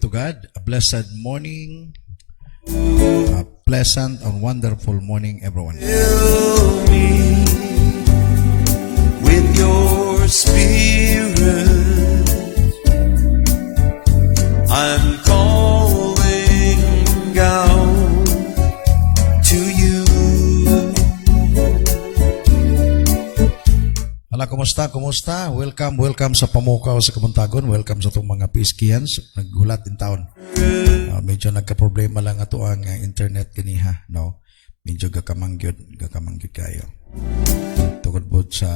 to God. A blessed morning, a pleasant and wonderful morning, everyone. Fill me with your spirit. I'm calling out to you. Hala, kumusta? Welcome sa Pamukaw sa Kabuntagon. Welcome sa itong mga Piskians. Naghulat din taon. Medyo nagka-problema lang ato ang internet kaniha, no? Medyo gakamangyod kayo. Tungkol po sa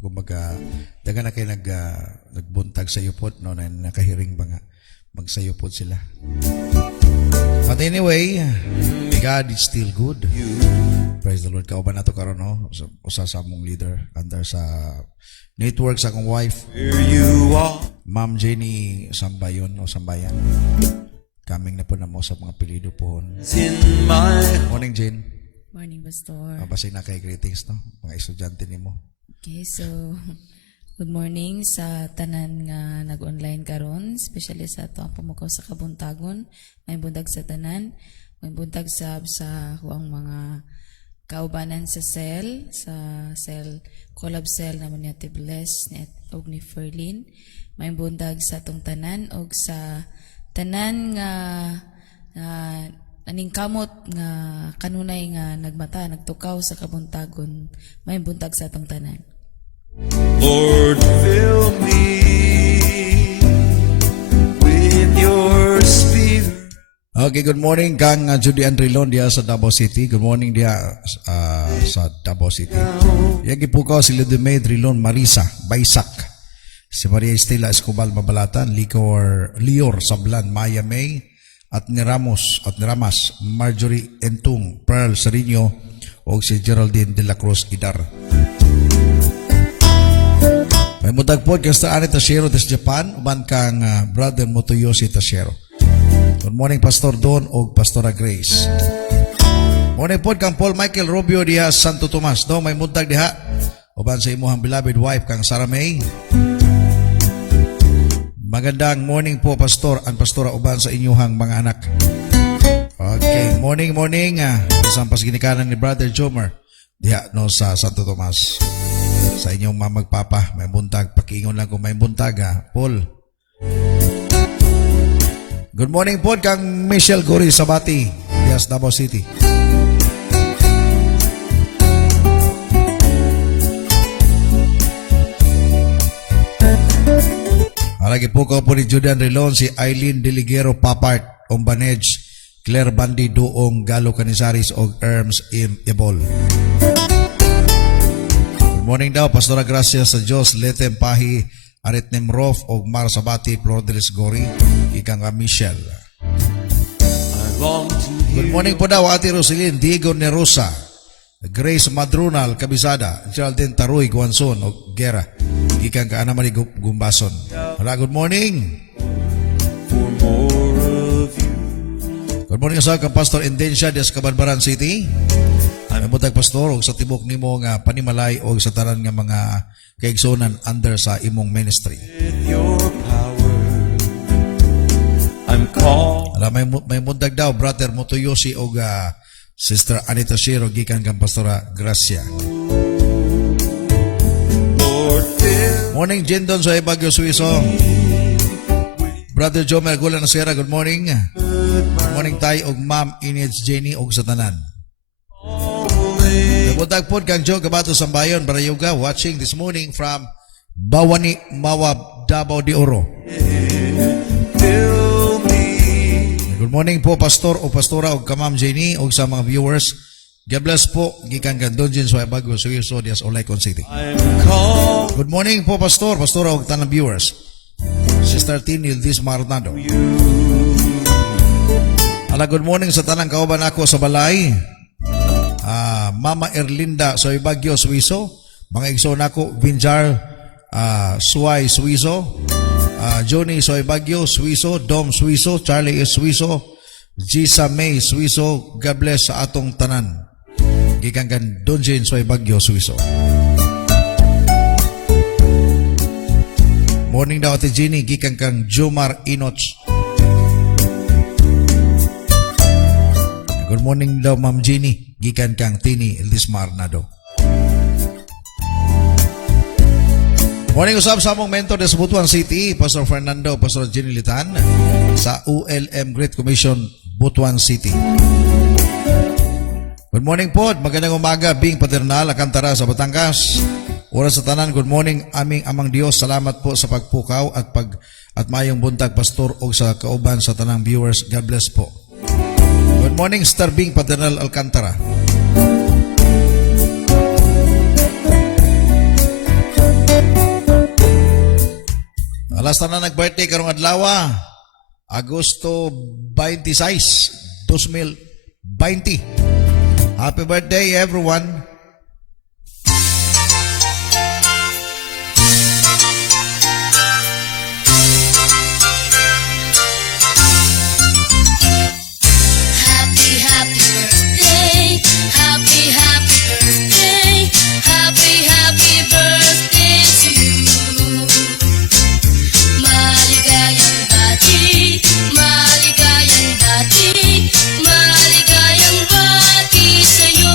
kumbaga, daga na kayo nagbuntag sa yupot, no? Na nakahiring ba nga magsayupot sila. But anyway, God is still good. Praise the Lord. Kauban na ito karon, no? Usa sa among leader under sa network sa akong wife. Here you are. Ma'am Jenny Sambayon o Sambayan. Kaming na po na mo sa mga pilido po. In my Morning, Jen. Morning, Pastor. Basig na kay greetings, no? Mga estudyante ni mo. Okay, so good morning sa tanan nga nag-online karon, especially sa ato ang Pamukaw sa Kabuntagon. May bundag sa tanan, may bundag sa huang mga kaubanan sa collab cell naman ni Ate Bless og ni Ferlin. May bundag sa atong tanan og sa tanan nga aning kamot nga kanunay nga nagmata nagtukaw sa kabuntagon. May buntag sa atong tanan. Lord, fill me with your spirit. Okay, good morning kang Judy Andrilon diya sa Davao City. Good morning diya sa Davao City. Yagi po ka si Ludemay Drilon Marisa Baysak. Si Maria Estela Escobar Mabalatan, Lior Sablan, Maya May, at ni Ramas, Marjorie Entung, Pearl Sarino, o si Geraldine de la Cruz Idar. May mutagpod kang sa Anita Tashiro des Japan, uban kang Brother Motoyoshi Tashiro. Good morning, Pastor Don o Pastora Grace. Morning po kang Paul Michael Rubio diha Santo Tomas. Do, may mutag diha. Uban sa imuhang beloved wife kang Sarah May. Magandang morning po, Pastor and Pastora uban sa inyuhang mga anak. Okay, morning. Isang pasginikanan ni Brother Jomer diha no sa Santo Tomas. Sa inyong mamagpapa, may buntag. Pakiingon lang kung may buntag, Paul. Good morning po kang Michelle Gori Sabati, yes, Davao City. Alagi po ko ni Julian Rilon, si Eileen Deligero Papart, Ombanege, Claire Bandi Duong, Galo Canizares, o Erms Ebol. Good morning daw, Pastora Gracia sa Diyos, Letem Pahi, Arit Nemrof, o Mar Sabati, Flor de Lis Gori, ikang Michelle. Good morning po daw, Ate Roselyn, Diego Nerosa, Grace Madrunal, Kabisada, Geraldine Taruy, Guanson, o Gera, ikang ka Anamari Gumbason. Hola, good morning. For more of you. Good morning sa kang Pastor Indencia des Cabanbaran City. May mutag pastor og sa tibok nimo nga panimalay og sa tanan nga mga kaigsonan under sa imong ministry. With your power, I'm called. Alam, may mutag daw Brother Motoyoshi og Sister Anita Shiro gikan kang Pastora Gracia. Lord, fill Morning Jindon sa Ibagyo Suiso. Brother Joe Mergula na Sierra, good morning. Good morning tayo og Ma'am Inez Jenny og sa tanan. Nagbuntag po kang Joe Gabato Sambayon, Barayuga, watching this morning from Bawani, Mawab, Davao de Oro. fill me. Good morning po, Pastor o Pastora o Kamam Jenny o sa mga viewers. God bless po, gikan kang Donjin sa Ibagyo Suiso, Dias Olaicon City. I'm called. Good morning po, Pastor, Pastora o tanang viewers. Sister Tinil Diz Marnado. Good morning sa tanang kauban ako sa balay. Mama Erlinda sa Ibagyo Suiso, mga igsoon ako Vinjar Suay Suiso, Johnny sa Ibagyo Suiso, Dom Suiso, Charlie is Suiso, Gisa May Suiso. God bless sa atong tanan. Gikan kan Donjin sa Ibagyo Suiso. morning daw Ate Jenny, gikan kang Jomar Inoch. Good morning daw Ma'am Jenny, gikan kang Tini Elismar na daw. Morning usab sa among mentor sa Butuan City, Pastor Fernando, Pastor Jenny Litan sa ULM Great Commission, Butuan City. Good morning po, magandang umaga, Bing Paternal, Alcantara sa Batangas. Oras sa tanan, good morning, aming amang Dios. Salamat po sa pagpukaw at mayong buntag, Pastor, o sa kauban sa tanang viewers. God bless po. Good morning, Star Bing Paternal, Alcantara. Alas tanan nag-birthday karong adlaw, Agosto 26, 2020. Happy birthday, everyone. Happy, happy birthday. Happy, happy birthday. Happy, happy birthday to you. Maligayang bati, maligayang bati, maligayang bati sa'yo.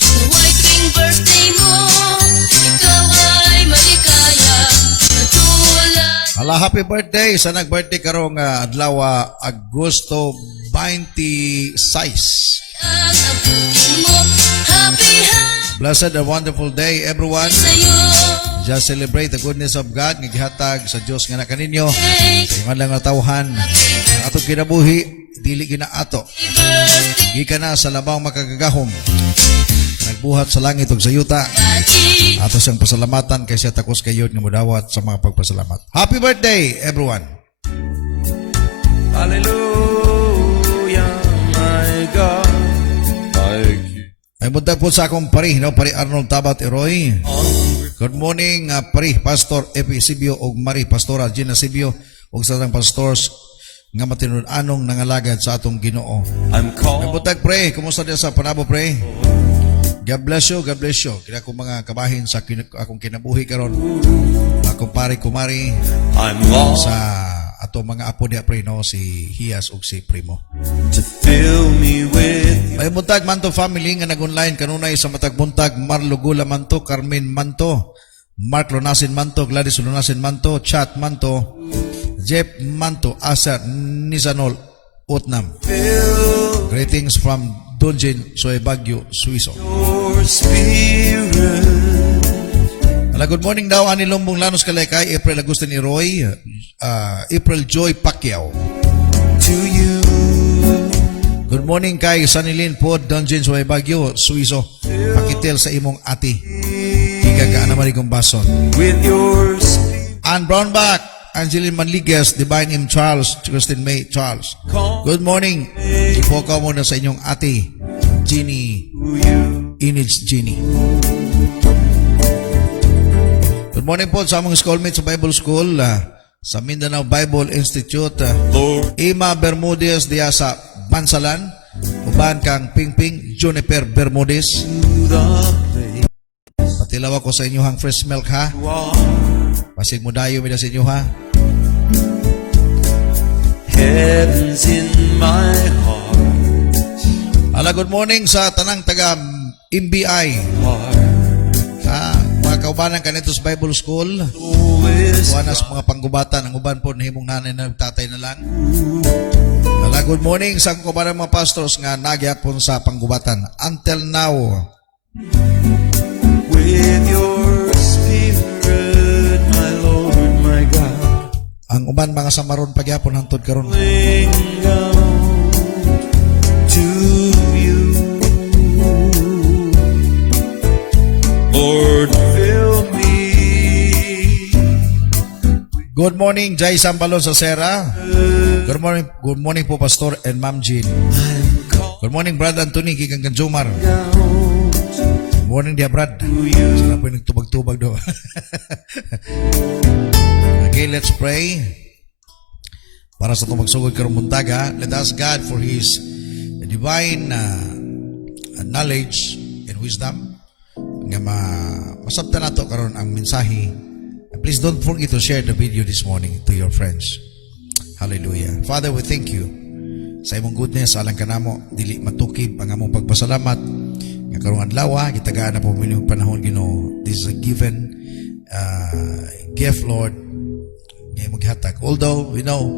Nawa'y tuwing birthday mo, ikaw ay maligaya, katulad Hala, happy birthday sa nag-birthday karong adlaw, Agosto 26. ang abutin mo. Happy, happy Blessed and wonderful day, everyone. sa'yo. Just celebrate the goodness of God nga gihatag sa Dios nga nakaninyo. Hey, Sa iman lang nga tawhan, ang atong kinabuhi dili ginaato. birthday, Gikan na sa labang makagagahom. Nagbuhat sa langit ug sa yuta. bati. Ato siyang pasalamatan kay siya takos kayo nga modawat sa mga pagpasalamat. Happy birthday, everyone. Hallelujah, my God. Ay buntag po sa akong pari, no? Pari Arnold Tabat Eroy. Good morning, pari Pastor Epi Sibio ug Mari Pastora Gina Sibio ug sa atong pastors nga matinud-anong nangalagad sa atong Ginoo. I'm Ay called. buntag pre, kumusta diya sa Panabo pre? God bless you, God bless you. Kaya akong mga kabahin sa akong kinabuhi karon. Akong pari kumari I'm lost sa ato mga apo diya pre, no? Si Hias ug si Primo. to fill me with May buntag Manto family nga nag-online kanunay sa matag buntag Marlo Gula Manto, Carmen Manto, Mark Lonasin Manto, Gladys Lonasin Manto, Chat Manto, Jeff Manto, Asa Nisanol, Utnam. fill Greetings from Dunjin, Soy Baguio, Suiso. your spirit. Ala, good morning daw ani Lumbong Lanos Kalekay, April Agustin Iroy, April Joy Pacquiao. To you, Good morning kay Sanilin Pod, Dungeon Soy Baguio, Suiso. Pakitel sa imong ati. Ikagaan naman ikong bason. with your spirit. Ann Brownback, Angeline Manliguez, Divine M. Charles, Christine May Charles. Good morning. Ipokaw mo na sa inyong ate, Jeannie, Inage Jeannie. Good morning po sa among schoolmates sa Bible School, sa Mindanao Bible Institute, Lord, Ima Bermudez diya sa Bansalan, uban kang Pingping, Juniper Bermudez. to the place Patilaw ako sa inyong fresh milk ha. you are. Pasig mo dayo mida sa inyo ha. Heaven's in my heart. Ala, good morning sa tanang taga MBI. Mga kaubanan kanito sa Bible School. Soul is Buwan sa mga panggubatan. Ang uban po na himong nanay na tatay na lang. Ala, good morning sa kaubanan mga pastors nga nagyapon sa panggubatan. Until now, with your spirit, my Lord, my God. ang uban mga samaron pagyapon hangtod karon. Calling out to you, Lord, fill me. Good morning, Jai Sambalon sa Sera. Good morning po Pastor and Ma'am Jean. I'm calling Good morning Brad Anthony kikang Kanjumar. out Good morning dia Brad. to you. Sana po yung nagtubag-tubag do. Okay, let's pray. Para sa tumagsugod karong buntaga, let us God for His divine knowledge and wisdom nga masabtan nato karon ang mensahe Please don't forget to share the video this morning to your friends. Hallelujah. Father, we thank you sa imong goodness, alang ka namo, dili matukib ang among pagpasalamat. Nga karong adlaw, gitagaan na po mining panahon, Ginoo. This is a given gift, Lord. Nga imong gihatag. Although, we know,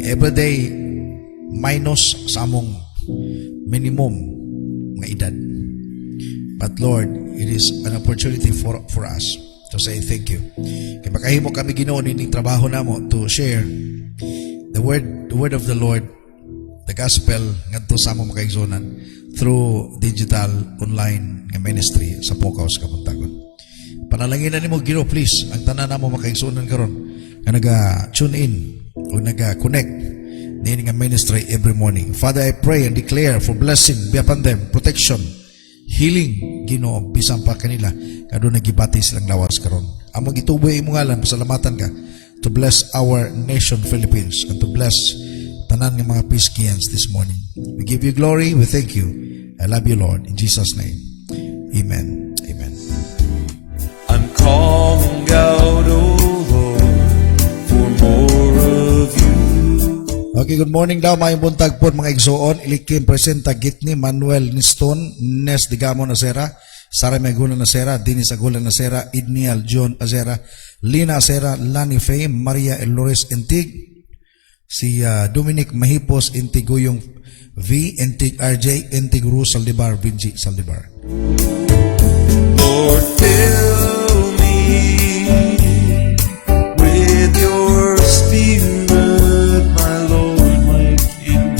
every day, minus sa among minimum nga edad. But Lord, it is an opportunity for us to say thank you. Kaya makahimo kami, Ginoo, nining trabaho namo to share the word of the Lord, the gospel ngadto sa among makaigsunan through digital online nga ministry sa Pukaw sa Kabuntagon. Panalanginan nimo, Ginoo, please, ang tanan namo makaigsunan karon nga naga-tune in o naga-connect nini nga ministry every morning. Father, I pray and declare for blessing be upon them, protection, healing, Ginoo, bisan pa kanila kadto nagibati silang lawas karon. Among gituboy imong ngalan, pasalamatan ka to bless our nation Philippines and to bless tanan ng mga Piscians this morning. We give you glory, we thank you. I love you, Lord, in Jesus' name. Amen. Amen. I'm calling out, oh Lord, for more of you. Okay, good morning daw, may buntag po mga igsoon. Ilikim presenta Gitni Manuel Niston, Nes Digamo Nasera, Sara Meguna Nasera, Dinis Agula Nasera, Idnial John Azera, Lina Azera, Lani Faye, Maria Elores Entig, si Dominic Mahipos Intiguyong V, Intig RJ, Intig Ru Saldibar, Vinci Saldibar. Lord, fill me with your spirit, my Lord, my King.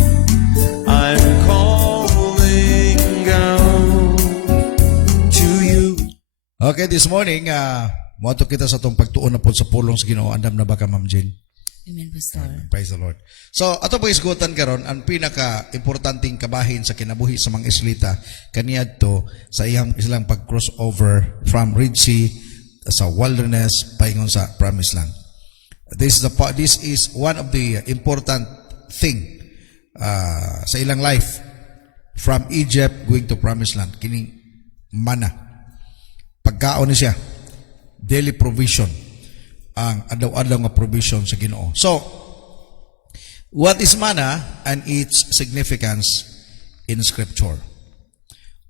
I'm calling out to you. Okay, this morning, moto kita sa itong pagtuon na po sa pulong sa Ginoo. Andam na ba ka, Ma'am Jane? Amen, Pastor. Praise the Lord. So, ato po isgutan karon ang pinaka-importanting kabahin sa kinabuhi sa mga Israelita kaniadto sa ilang pag-crossover from Red Sea sa wilderness paingon sa Promised Land. This is one of the important thing sa ilang life from Egypt going to Promised Land. Kining mana. Pagkaon ni siya. Daily provision. Ang adlaw-adlaw nga provision sa Ginoo. So, what is manna and its significance in Scripture?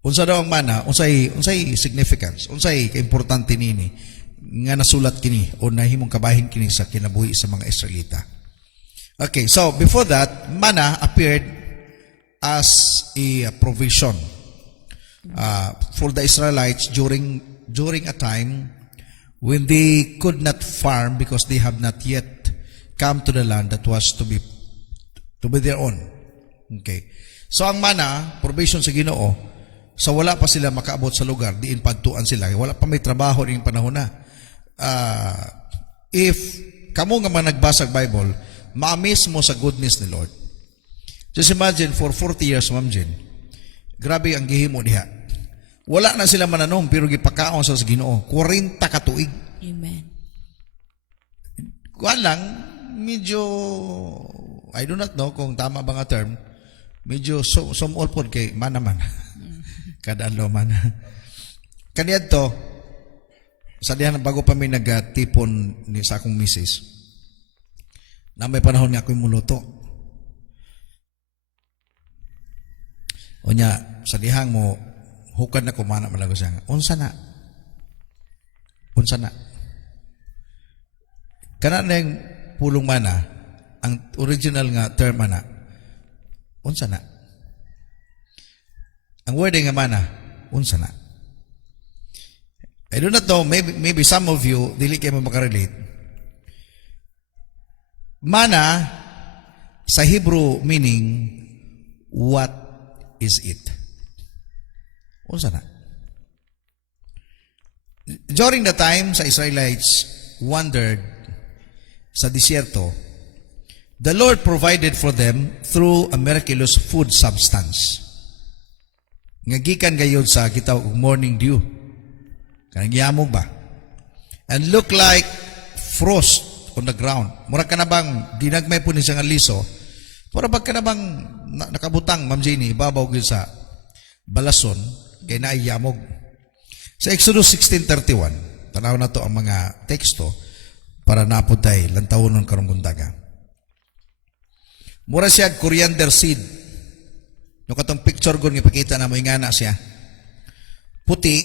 Unsa daw ang manna? Unsay significance? Unsay kaimportante nini nga nasulat kini o nahimong kabahin kini sa kinabuhi sa mga Israelita? Okay, so before that, manna appeared as a provision for the Israelites during a time when they could not farm because they have not yet come to the land that was to be their own. Okay. So ang mana, provision sa Ginoo, sa wala pa sila makaabot sa lugar, diin padtuan sila. Wala pa may trabaho ning panahon na. If kamo nga man nagbasag Bible, ma-amaze mo sa goodness ni Lord. Just imagine for 40 years, Ma'am Jen, grabe ang gihimo diha. Wala na sila mananong pero gipakaon sa Ginoo 40 ka tuig. Amen. Kuan lang medyo I do not know kung tama ba nga term. Medyo sumol pod kay manaman. Kada adlaw man. Kaniadto sa dihan bago pa may nagatipon ni sa akong misis. Na may panahon nga ako muluto. Onya sa dihang mo hukad na kumana malago siya nga. Unsa na? Kana na yung pulong mana, ang original nga term mana, unsa na? Ang wording nga mana, unsa na? I do not know, maybe some of you, dili kayo makarelate. Mana, sa Hebrew meaning, what is it? Unsa na? During the time sa Israelites wandered sa disyerto, the Lord provided for them through a miraculous food substance. Nga gikan gayud sa gitaw morning dew. Kanang yamog ba? And look like frost on the ground. Mura ka na bang dinagmay po ni siya nga liso? Mura ba ka na bang nakabutang, Ma'am Jenny, ibabaw gyud sa balason kay naiyamog. Sa Exodus 16:31, tanaw na to ang mga teksto. para naputay lantawon karong buntaga. Mura siya coriander seed. No katong picture gon gipakita na mo ingana siya. Puti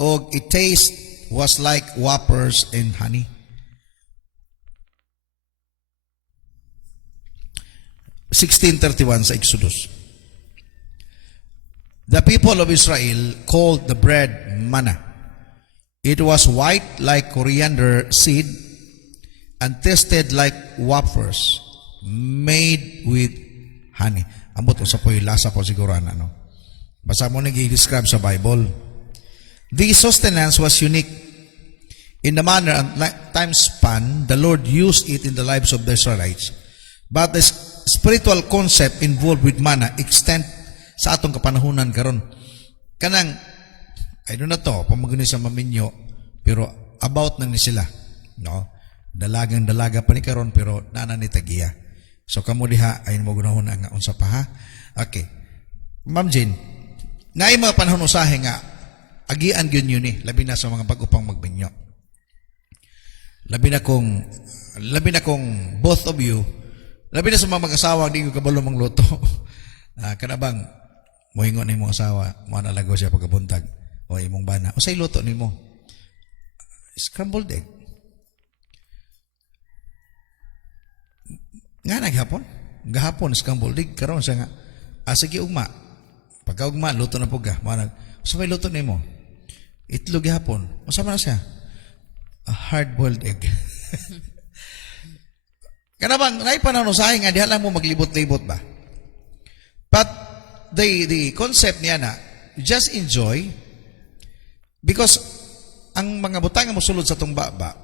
og it taste was like wafers and honey. (1631) sa Exodus. The people of Israel called the bread manna. It was white like coriander seed and tasted like wafers made with honey. Ambot sa po yung lasa po siguro no. Basta mo nag-i-describe sa Bible. The sustenance was unique in the manner and time span the Lord used it in the lives of the Israelites. But the spiritual concept involved with manna extend sa atong kapanahunan karon. Kanang I don't know to, pamaguni sa maminyo, pero about na ni sila, no? Dalagang dalaga pa ni karon pero nana ni tagiya. So kamo diha ay mo gunahon nga unsa pa ha? Okay. Ma'am Jane, naay mga panahon usahe nga agian gyud yun ni labi na sa mga pag-upang magminyo. Labi na kung both of you, labi na sa mga mag-asawa di ko kabalo mangluto. Kanabang mohingon ni mong asawa, mo nalago siya pagkabuntag o imong bana. O say luto nimo? Scrambled egg. Nga naghapon? Gahapon scrambled egg karon siya nga. Sige ugma. Pagka ugma luto na pug ka. Mo nag. So may luto nimo? Itlog gahapon. Unsa man na siya? A hard-boiled egg. Kanabang nay panahon usahay nga diha lang mo maglibot-libot ba? But the concept niya na just enjoy because ang mga butang nga mosulod sa tong baba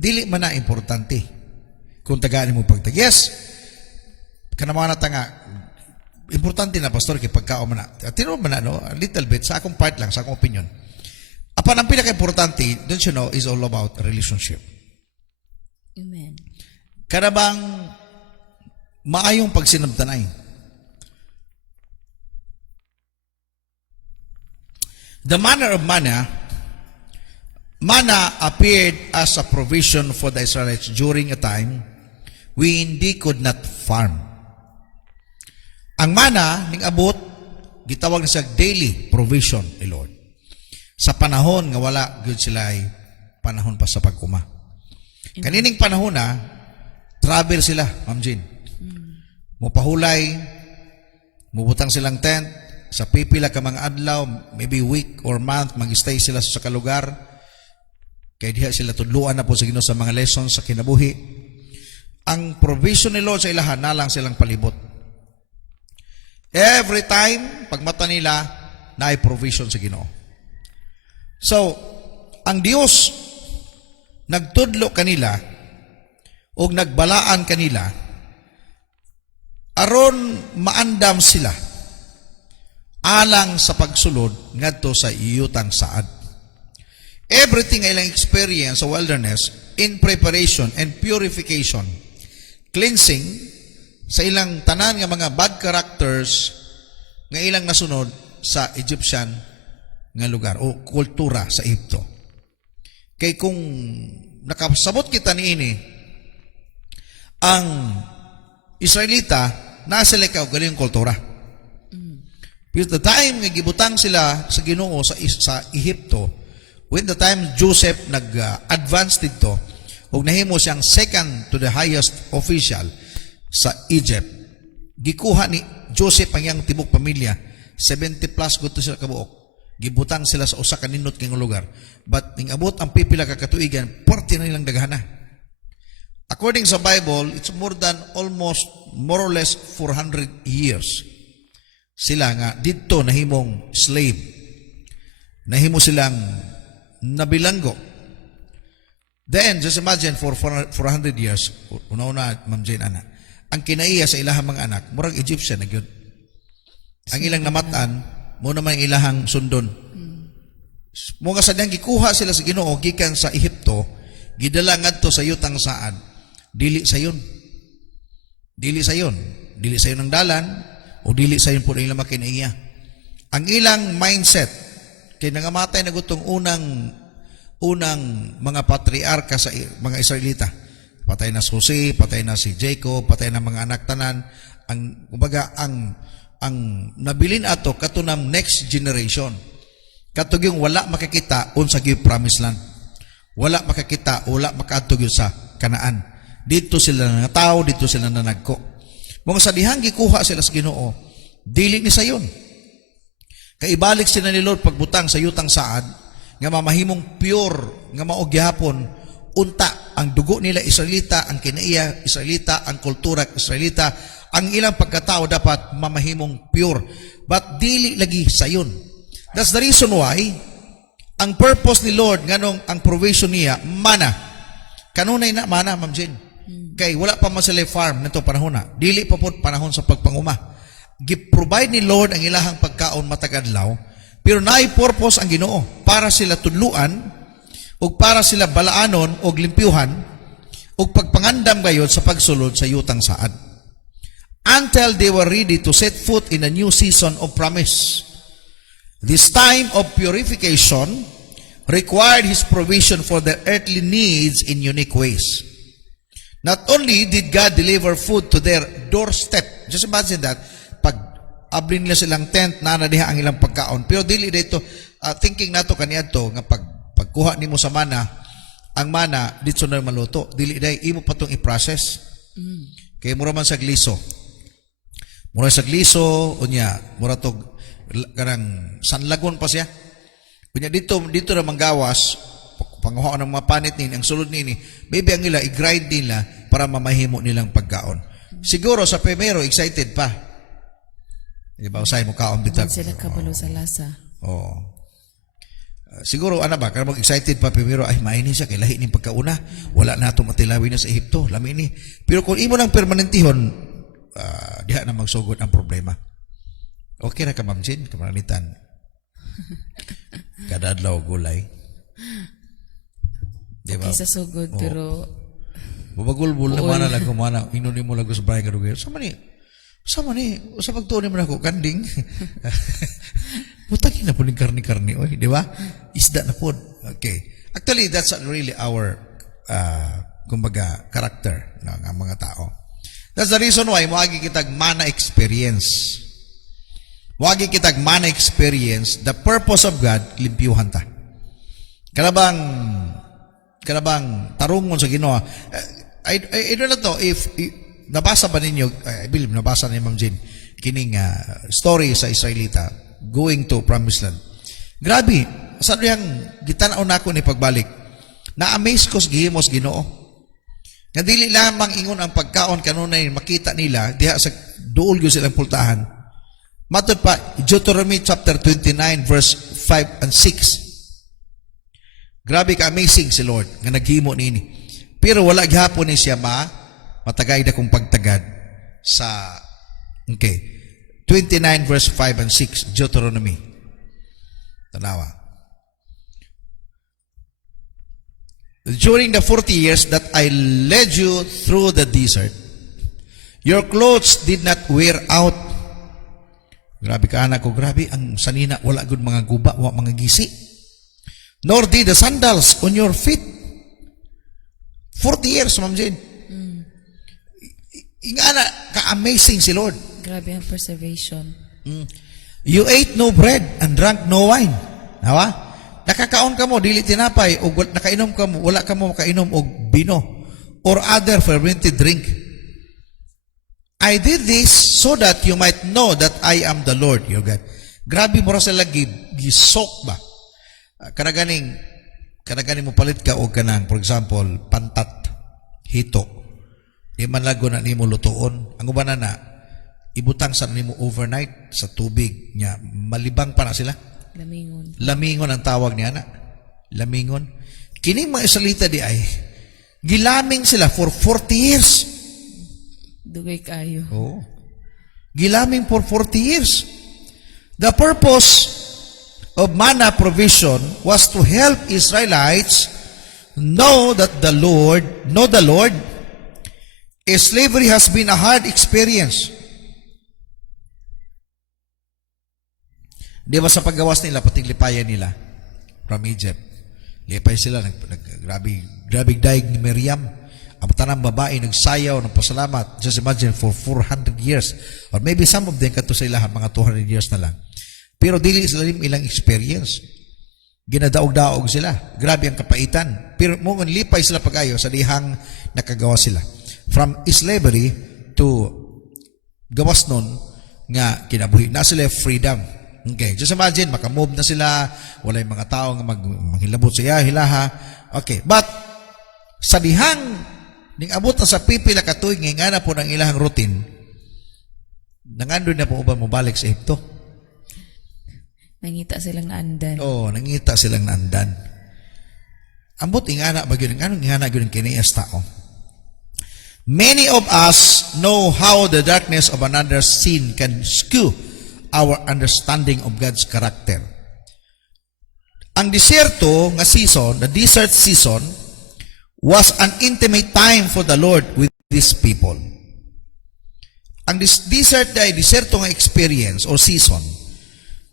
dili man na importante kung tagaan mo pagtag. Yes, kanama na nga importante na pastor kay pagkaon man na. Tino man na no, a little bit sa akong part lang, sa akong opinion. Apan ang pinaka-importante, don't you know, is all about relationship. Amen. Kanabang maayong pagsinabtanay. The manner of manna appeared as a provision for the Israelites during a time when they could not farm. Ang manna ning abot gitawag na siya daily provision ni Lord. Sa panahon nga wala gyud sila ay panahon pa sa pag-uma. Kanining panahon na travel sila, Ma'am Jean. Mupahulay, mubutang silang tent, sa pipila ka mga adlaw, maybe week or month, mag-stay sila sa kalugar. Kaya diha sila tudluan na po sa Ginoo sa mga lessons sa kinabuhi. Ang provision ni Lord sa ilahan, nalang silang palibot. Every time, pagmata nila, naay provision sa Ginoo. So, ang Dios nagtudlo kanila o nagbalaan kanila aron maandam sila alang sa pagsulod ngadto sa iyutang saad. Everything ay ilang experience sa wilderness in preparation and purification, cleansing sa ilang tanan nga mga bad characters nga ilang nasunod sa Egyptian nga lugar o kultura sa Egypto. Kay kung nakasabot kita niini ang Israelita nasa likaw galing kultura. Because the time nga gibutang sila sa Ginoo sa Ehipto, when the time Joseph nag-advance dito, ug nahimo siyang second to the highest official sa Egypt, gikuha ni Joseph ang iyang tibok pamilya, 70 plus gusto sila kabuok. Gibutang sila sa usa ka nindot kang lugar. But ning abot ang pipila ka katuigan, 40 na nilang daghana. According sa Bible, it's more or less 400 years. Sila nga dito nahimong slave. Nahimo silang nabilanggo. Then, just imagine for 400 years, una-una, Ma'am Jane, ana, ang kinaiya sa ilahang mga anak, murag Egyptian na yun. Ang ilang namatan, muna may ilahang sundon. Mga sadyang gikuha sila sa Ginoo, gikan sa Ehipto, gidala ngadto sa yutang saad, dili sayon. Dili sayon ang dalan, o dili sayon po ilang makinaiya. Ang ilang mindset, kay nangamatay na gutong unang mga patriarka sa mga Israelita. Patay na si Jose, patay na si Jacob, patay na mga anak tanan. Ang kumbaga ang nabilin ato katunang next generation. Katug yung wala makakita unsa gyud promised land. Wala makakita, wala makaadto gyud sa Kanaan. Dito sila nangatao, dito sila nanagko. Mga sa dihang gikuha sila sa Ginoo, dili ni sayon. Kaibalik sila ni Lord pagbutang sa yutang saad nga mamahimong pure nga mao gyapon unta ang dugo nila Israelita, ang kinaiya Israelita, ang kultura Israelita, ang ilang pagkatao dapat mamahimong pure. But dili lagi sayon. That's the reason why ang purpose ni Lord nganong ang provision niya mana. Kanunay na mana, Ma'am Jen. Kay wala pa man sila farm nito panahon na. Dili pa pod panahon sa pagpanguma. Gi-provide ni Lord ang ilahang pagkaon matagadlaw, pero naay purpose ang Ginoo para sila tudluan ug para sila balaanon og limpyuhan ug pagpangandam gayud sa pagsulod sa yutang saad. Until they were ready to set foot in a new season of promise. This time of purification required His provision for their earthly needs in unique ways. Not only did God deliver food to their doorstep, just imagine that, pag abli nila silang tent, diha ang ilang pagkaon. Pero dili dito, thinking nato kaniadto nga pagkuha nimo sa mana, ang mana dito na maluto. Dili day imo pa tong i-process. Kay mura man sa gliso. Mura sa gliso, unya, mura tog kanang sanlagon pa siya. Unya dito na manggawas, panguha ng mga panit nini, ang sulod nini, maybe ang nila i-grind nila para mamahimo nilang pagkaon. Siguro sa primero excited pa. Di ba usay mo kaon bitag. Sila kabalo sa lasa. Oo. Siguro ano ba, kaya mag-excited pa primero, ay maini siya, kay lahi ni pagkauna, wala na ito matilawin na sa Ehipto, lami ni. Pero kung imo lang permanentihon, diha na magsugod ang problema. Okay na ka, Ma'am Jen, kamaranitan. Kada adlaw gulay. Diba? Okay sa sugod, pero Bubagulbul naman na lang kumana, inunin mo lang ko sa bahay karugay. Sama ni, sa pagtuon mo na ako, kanding. Butagin na po ng karni-karni, oy, di ba? Isda na po. Okay. Actually, that's really our, kumbaga, character ng mga tao. That's the reason why moagi kitag mana experience. Moagi kitag mana experience, the purpose of God, limpyuhan ta. Kanabang tarungon sa Ginoo. I don't know if nabasa ba ninyo, I believe nabasa ni Ma'am Jane, kining story sa Israelita going to Promised Land. Grabe, sa yang gitanaw nako ni pagbalik. Na-amaze ko sa gihimos Ginoo. Nga dili lamang ingon ang pagkaon kanunay makita nila diha sa duol gyud silang pultahan. Matod pa Deuteronomy chapter 29 verse 5 and 6. Grabe ka amazing si Lord nga naghimo nini. Pero wala gihapon ni siya matagay da kong pagtagad sa 29 verse 5 and 6 Deuteronomy. Tanawa. During the 40 years that I led you through the desert, your clothes did not wear out. Grabe ka anak ko, grabe ang sanina, wala gud mga guba, wala mga gisi. Nor did the sandals on your feet. 40 years, Ma'am Jane. Ingana, ka-amazing si Lord. grabe ang preservation. You ate no bread and drank no wine. Nawa? Nakakaon ka mo, dili tinapay, o nakainom ka mo, wala ka mo makainom og bino or other fermented drink. I did this so that you might know that I am the Lord your God. Grabe mo ra sila gisok ba? Kanaganing mo palit ka o kanang, for example, pantat, hito. Di man lago na nimo lutuon. Ang uban na ibutang sa nimo overnight sa tubig niya. Malibang pa na sila. Lamingon. Lamingon ang tawag niya na. Lamingon. Kining mga Israelita di ay gilaming sila for 40 years. Dugay kayo. Oh. Gilaming for 40 years. The purpose of manna provision was to help Israelites know the Lord. Slavery has been a hard experience. Di ba sa paggawas nila, pating lipayan nila from Egypt. Lipay sila, grabe daig ni Miriam. Ang tanang babae nagsayaw ng pasalamat. Just imagine, for 400 years. Or maybe some of them kato sa ilahan, mga 200 years na lang. Pero dili sila ilang experience. Ginadaog-daog sila. Grabe ang kapaitan. Pero mong lipay sila pag-ayo sa dihang nakagawa sila. From slavery to gawas nun nga kinabuhi na sila freedom. Okay, just imagine, makamove na sila, wala yung mga tao nga maghilabot sa hilaha. Okay, but sa dihang ning abot na sa pipila katuig nga na po ng ilahang routine, nangandun na po ba mo balik sa Egypto? Nangita silang andan. Oo, nangita silang naandan. Ambot ingana ba yun? Anong ingana yun kiniyas tao? Many of us know how the darkness of another sin can skew our understanding of God's character. Ang desierto nga season, the desert season, was an intimate time for the Lord with His people. Ang desert ay desierto nga experience or season,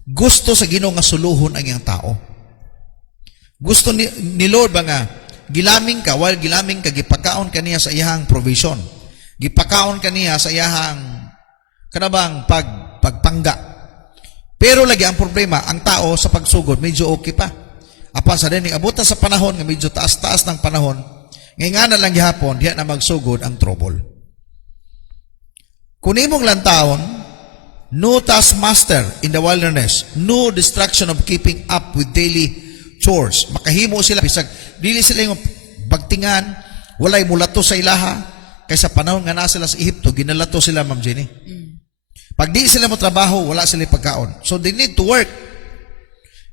gusto sa Ginoo nga suluhon ang iyang tao. Gusto ni Lord ba nga gilaming ka, while gilaming ka, gipakaon kaniya sa iyahang provision. Gipakaon kaniya sa iyahang kanabang pagpangga. Pero lagi ang problema, ang tao sa pagsugod, medyo okay pa. Apan sa din, abutan sa panahon, nga medyo taas-taas ng panahon, ngayon nga na lang gihapon, diya na magsugod ang trouble. Kung imong lantaon, no taskmaster in the wilderness, no distraction of keeping up with daily chores. Makahimo sila, bisag, dili sila yung bagtingan, walay mulato sa ilaha, kaysa panahon nga na sila sa Ehipto, ginalato sila, Ma'am Jenny. Pag di sila mo trabaho, wala sila pagkaon. So they need to work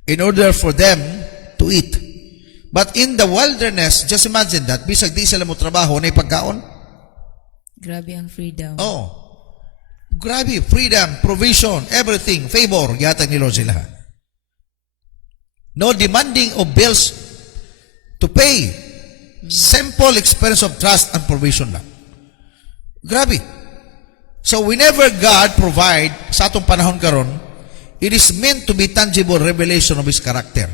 in order for them to eat. But in the wilderness, just imagine that, bisag di sila mo trabaho, na pagkaon. Grabe ang freedom. Oh, grabe, freedom, provision, everything, favor, yata ni Lord sila. No demanding of bills to pay. Simple experience of trust and provision lang. Grabe. So whenever God provide sa atong panahon karon, it is meant to be tangible revelation of His character.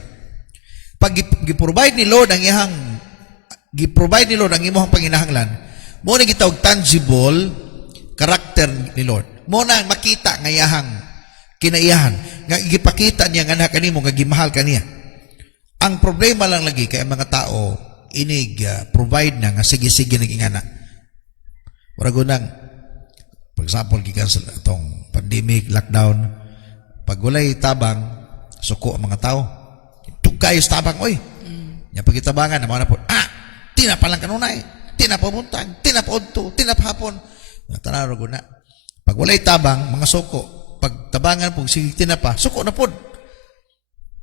Pag gi-provide ni Lord ang imong panginahanglan, mo na gitawag tangible character ni Lord. Mo na makita nga iyahang kinaiyahan, nga gipakita niya nga kanimo nga gimahal kaniya. Ang problema lang lagi kay mga tao inig provide na nga sige-sige nagingana. Wala gunang, for example, gikan sa itong pandemic, lockdown, pag walay tabang, suko ang mga tao. Tugayos tabang, oy. Nya pagitabangan, naman na po, tinapalang kanunay, tinapabuntag, tinapaudto, tinapahapon. Tanaro guna. Pag walay tabang, mga suko, pag tabangan po, sige tinapa, suko na po.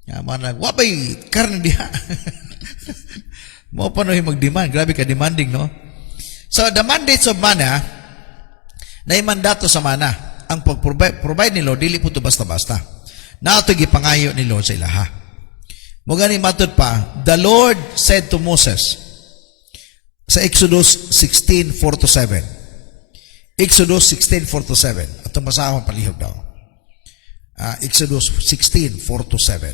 Nya wabay karne diha. Mo pa no mag-demand, grabe ka demanding, no? So the mandates of mana, na mandato sa mana, ang pag-provide ni Lord, dili po ito basta-basta. Na ito gipangayo ni Lord sa ilaha. Mugani matod pa, the Lord said to Moses, sa Exodus 16:4-7. Exodus 16:4-7. Atong basahon palihog daw. Exodus 16:4-7.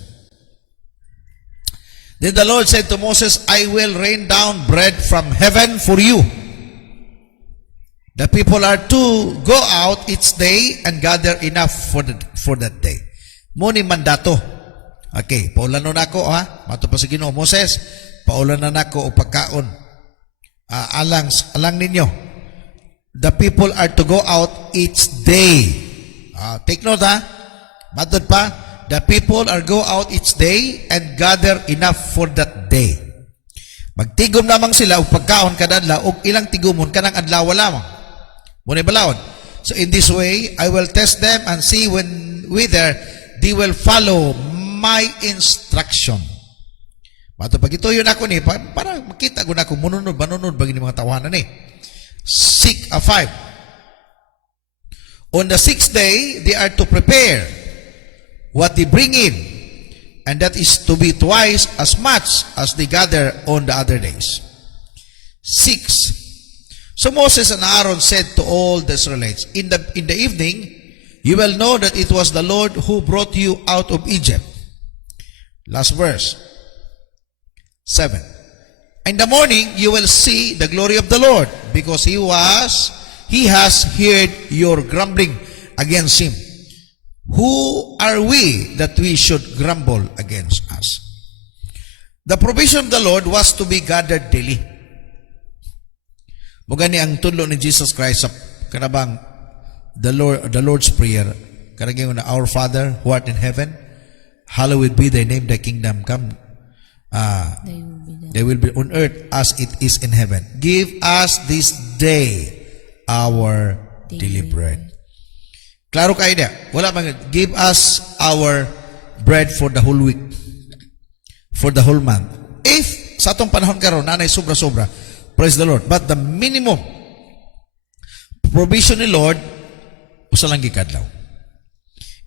Then the Lord said to Moses, I will rain down bread from heaven for you. The people are to go out each day and gather enough for that day. Muni mandato. Okay, paulanon nako Mato pa sa Ginoo, Moses, paulanan nako og pagkaon. Alang ninyo. The people are to go out each day. Take note Matod pa, the people are go out each day and gather enough for that day. Magtigom lamang sila og pagkaon kada adlaw og ilang tigumon kanang adlaw lamang. Muna balawon. So in this way, I will test them and see whether they will follow my instruction. Mato pag ito yun ako ni, para makita ko na kung manunod bagi ni mga tawanan ni. 5. On the 6th day, they are to prepare what they bring in, and that is to be twice as much as they gather on the other days. 6. So Moses and Aaron said to all the Israelites, in the evening, you will know that it was the Lord who brought you out of Egypt. Last verse. 7. In the morning, you will see the glory of the Lord, because he has heard your grumbling against him. Who are we that we should grumble against us? The provision of the Lord was to be gathered daily. Mugani ang tudlo ni Jesus Christ sa kanabang the Lord's Prayer. Kanang na, Our Father who art in heaven, hallowed be thy name, thy kingdom come. They will be done. They will be on earth as it is in heaven. Give us this day our daily bread. Klaro kayo niya. Wala bang, give us our bread for the whole week. For the whole month. If sa atong panahon karon nanay sobra-sobra, praise the Lord. But the minimum provision ni Lord, usa lang gikadlaw.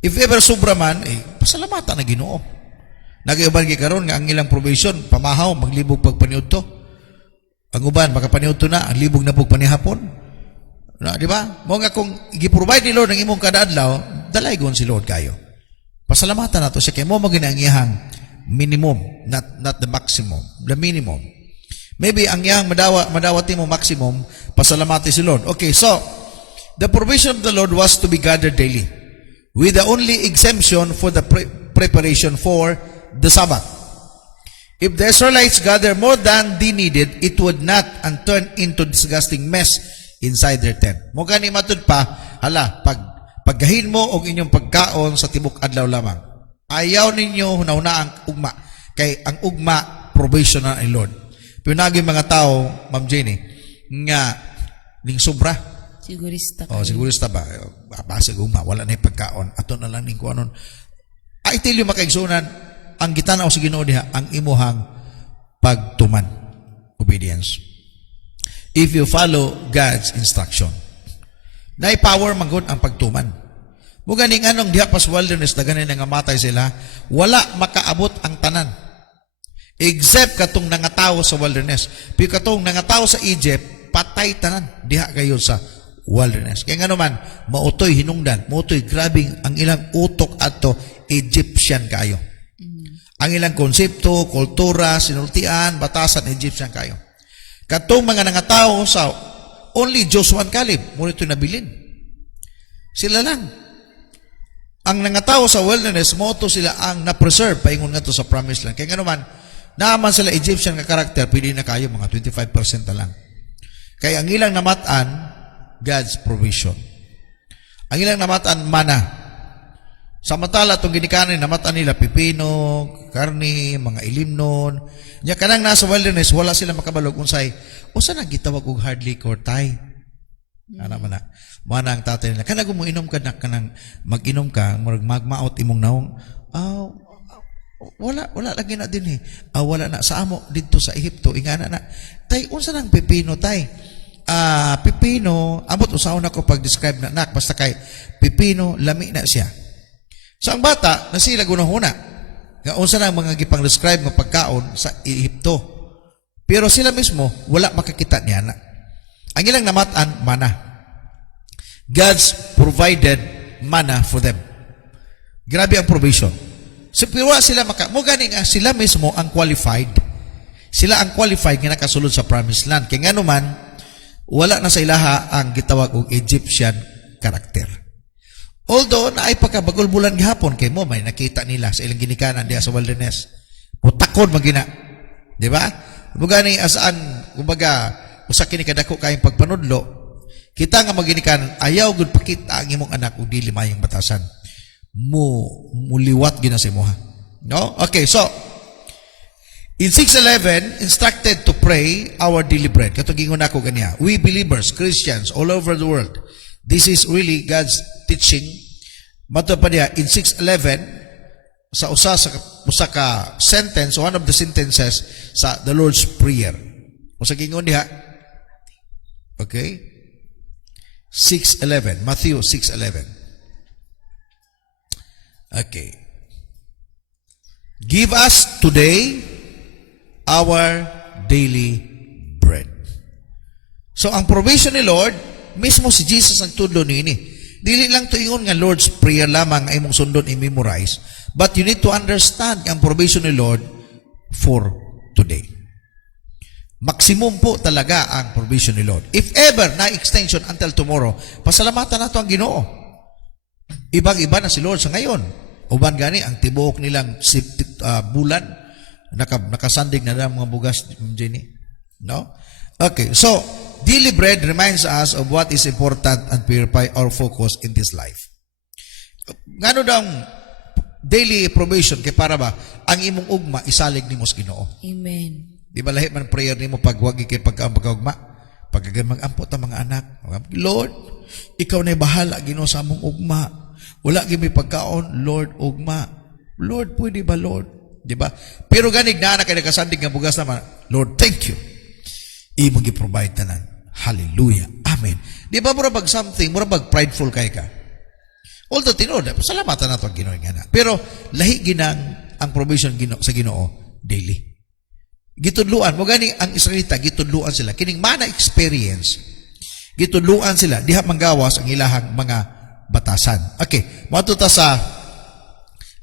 If ever sobra man, pasalamatan na Ginoo. Nag-iuban karon nga ang ilang provision, pamahaw, maglibog pagpaniudto. Ang uban, makapaniudto na, ang libog na pagpanihapon. Na, di ba? Mo nga kung i-provide ni Lord ang imong kada adlaw, dalaygon si Lord kayo. Pasalamatan nato siya kay mo magina ang iyang minimum, not the maximum, the minimum. Maybe ang iyang madawat mo maximum, pasalamati si Lord. Okay, so the provision of the Lord was to be gathered daily, with the only exemption for the preparation for the Sabbath. If the Israelites gather more than they needed, it would not and turn into disgusting mess inside their tent. Mo gani matud pa, paggahin mo og inyong pagkaon sa tibok adlaw lamang. Ayaw ninyo hunahuna ang ugma. Kay ang ugma, provision na ni Lord. Pero naging mga tao, Ma'am Jenny, nga ning sobra. Sigurista Sigurista ba? Basig ugma, wala na yung pagkaon. Ato na lang ning kuanon. I tell you makaigsunan, ang gitanaw sa Ginoo diha, ang imuhang pagtuman. Obedience. If you follow God's instruction. Naay power manggod ang pagtuman. Muganing anong diha pas wilderness na ganin nga matay sila, wala makaabot ang tanan. Except katong nangatawo sa wilderness. Pero katong nangatawo sa Egypt, patay tanan. Diha kayo sa wilderness. Kaya nga naman, mautoy hinungdan, mautoy grabing ang ilang utok ato Egyptian kayo. Ang ilang konsepto, kultura, sinultian, batasan, Egyptian kayo. Katong mga nangatawo sa only Joshua and Caleb, muna ito nabilin. Sila lang. Ang nangatawo sa wilderness, moto sila ang na-preserve, paingon nga to sa promised land. Kaya nga naman, naaman sila Egyptian ka karakter, pwede na kayo, mga 25% na lang. Kaya ang ilang namatan, God's provision. Ang ilang namatan, mana. Samantala, itong ginikanin, namatan nila pipino, karni, mga ilimnon. Nya kanang nasa wilderness, wala sila makabalog unsay. O saan ang gitawag og hard liquor, tay? Ano man na. Mana ang tatay nila. Kanang mo inom ka na, kanang mag-inom ka, magmaot imong naong, wala lagi na din eh. Wala na sa amo dito sa Ehipto, ingana na. Tay, unsa nang pipino, tay? Pipino, abot usaon ako pag-describe na nak, basta kay pipino, lami na siya. So ang bata, nasila gunahuna. Nga unsa na mga gipang-describe ng pagkaon sa Ehipto. Pero sila mismo, wala makakita niya na. Ang ilang namatan, mana. God's provided mana for them. Grabe ang provision. So, pero sila mo gani nga, sila mismo ang qualified. Sila ang qualified nga nakasulod sa promised land. Kaya nga naman, wala na sa ilaha ang gitawag og Egyptian character. Although, na ay pagkabagol bulan gihapon, kay mo, may nakita nila sa ilang ginikanan diya sa wilderness. Mutakon magina. Di ba? Mugani asaan, kumbaga, usa kini kadako kayong pagpanudlo, kita nga maginikanan, ayaw gud pakita ang imong anak ug dili mayong batasan. Muliwat gina sa imuha. No? Okay, so, in 6:11, instructed to pray our daily bread. Katong gingon ako ganiya. We believers, Christians, all over the world, this is really God's teaching. Mato pa niya, in 6:11, sa usa ka sentence, one of the sentences sa the Lord's Prayer. Usa gingon diha. Okay? 6:11, Matthew 6:11. Okay. Give us today our daily bread. So ang provision ni Lord, mismo si Jesus ang tudlo niini. Dili lang to ingon nga Lord's Prayer lamang ay mong sundon i-memorize, but you need to understand ang provision ni Lord for today. Maximum po talaga ang provision ni Lord. If ever na extension until tomorrow, pasalamatan nato ang Ginoo. Ibang-iba na si Lord sa ngayon. Uban gani ang tibuok nilang bulan nakasandig na lang mga bugas, Jenny. No? Okay, so daily bread reminds us of what is important and purify our focus in this life. Ngano daw daily provision kay para ba ang imong ugma isalig nimo sa Ginoo. Amen. Di ba lahi man prayer nimo pag wagi kay pagkaugma, pagkagan mag-ampo ta mga anak. Lord, ikaw na bahala Ginoo sa among ugma. Wala gyud may pagkaon, Lord, ugma. Lord, pwede ba Lord? Di ba? Pero ganig na kay nakasandig nga bugas naman, Lord, thank you. Imo gi-provide tanan. Hallelujah. Amen. Di ba mura pag something, mura pag prideful kay ka. Although tinuod, salamatan nato ang Ginoo nga na. Pero lahi ginang ang provision sa Ginoo daily. Gitudluan mo gani ang Israelita, gitudluan sila kining mana experience. Gitudluan sila diha manggawas ang ilahang mga batasan. Okay, matuta sa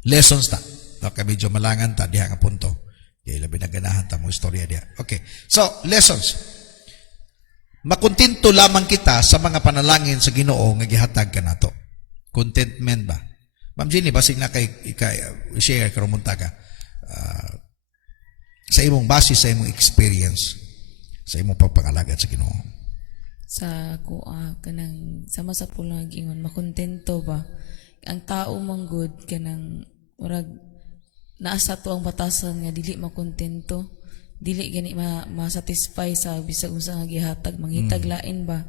lessons ta. Okay, medyo malangan ta diha nga punto. Kaya labi na ganahan ta mo istorya diha. Okay. So, lessons. Makontento lamang kita sa mga panalangin sa Ginoo nga gihatag kanato. Contentment ba? Ma'am Jenny, basig na kay share karon munta ka. Sa imong base sa imong experience sa imong pagpangalagad sa Ginoo. Sa kuha kanang sama sa pulang ingon makontento ba ang tao man good kanang murag naasa to ang batasan nga dili makontento, dili gani ma-satisfy sa bisag unsa nga gihatag mangitag lain ba.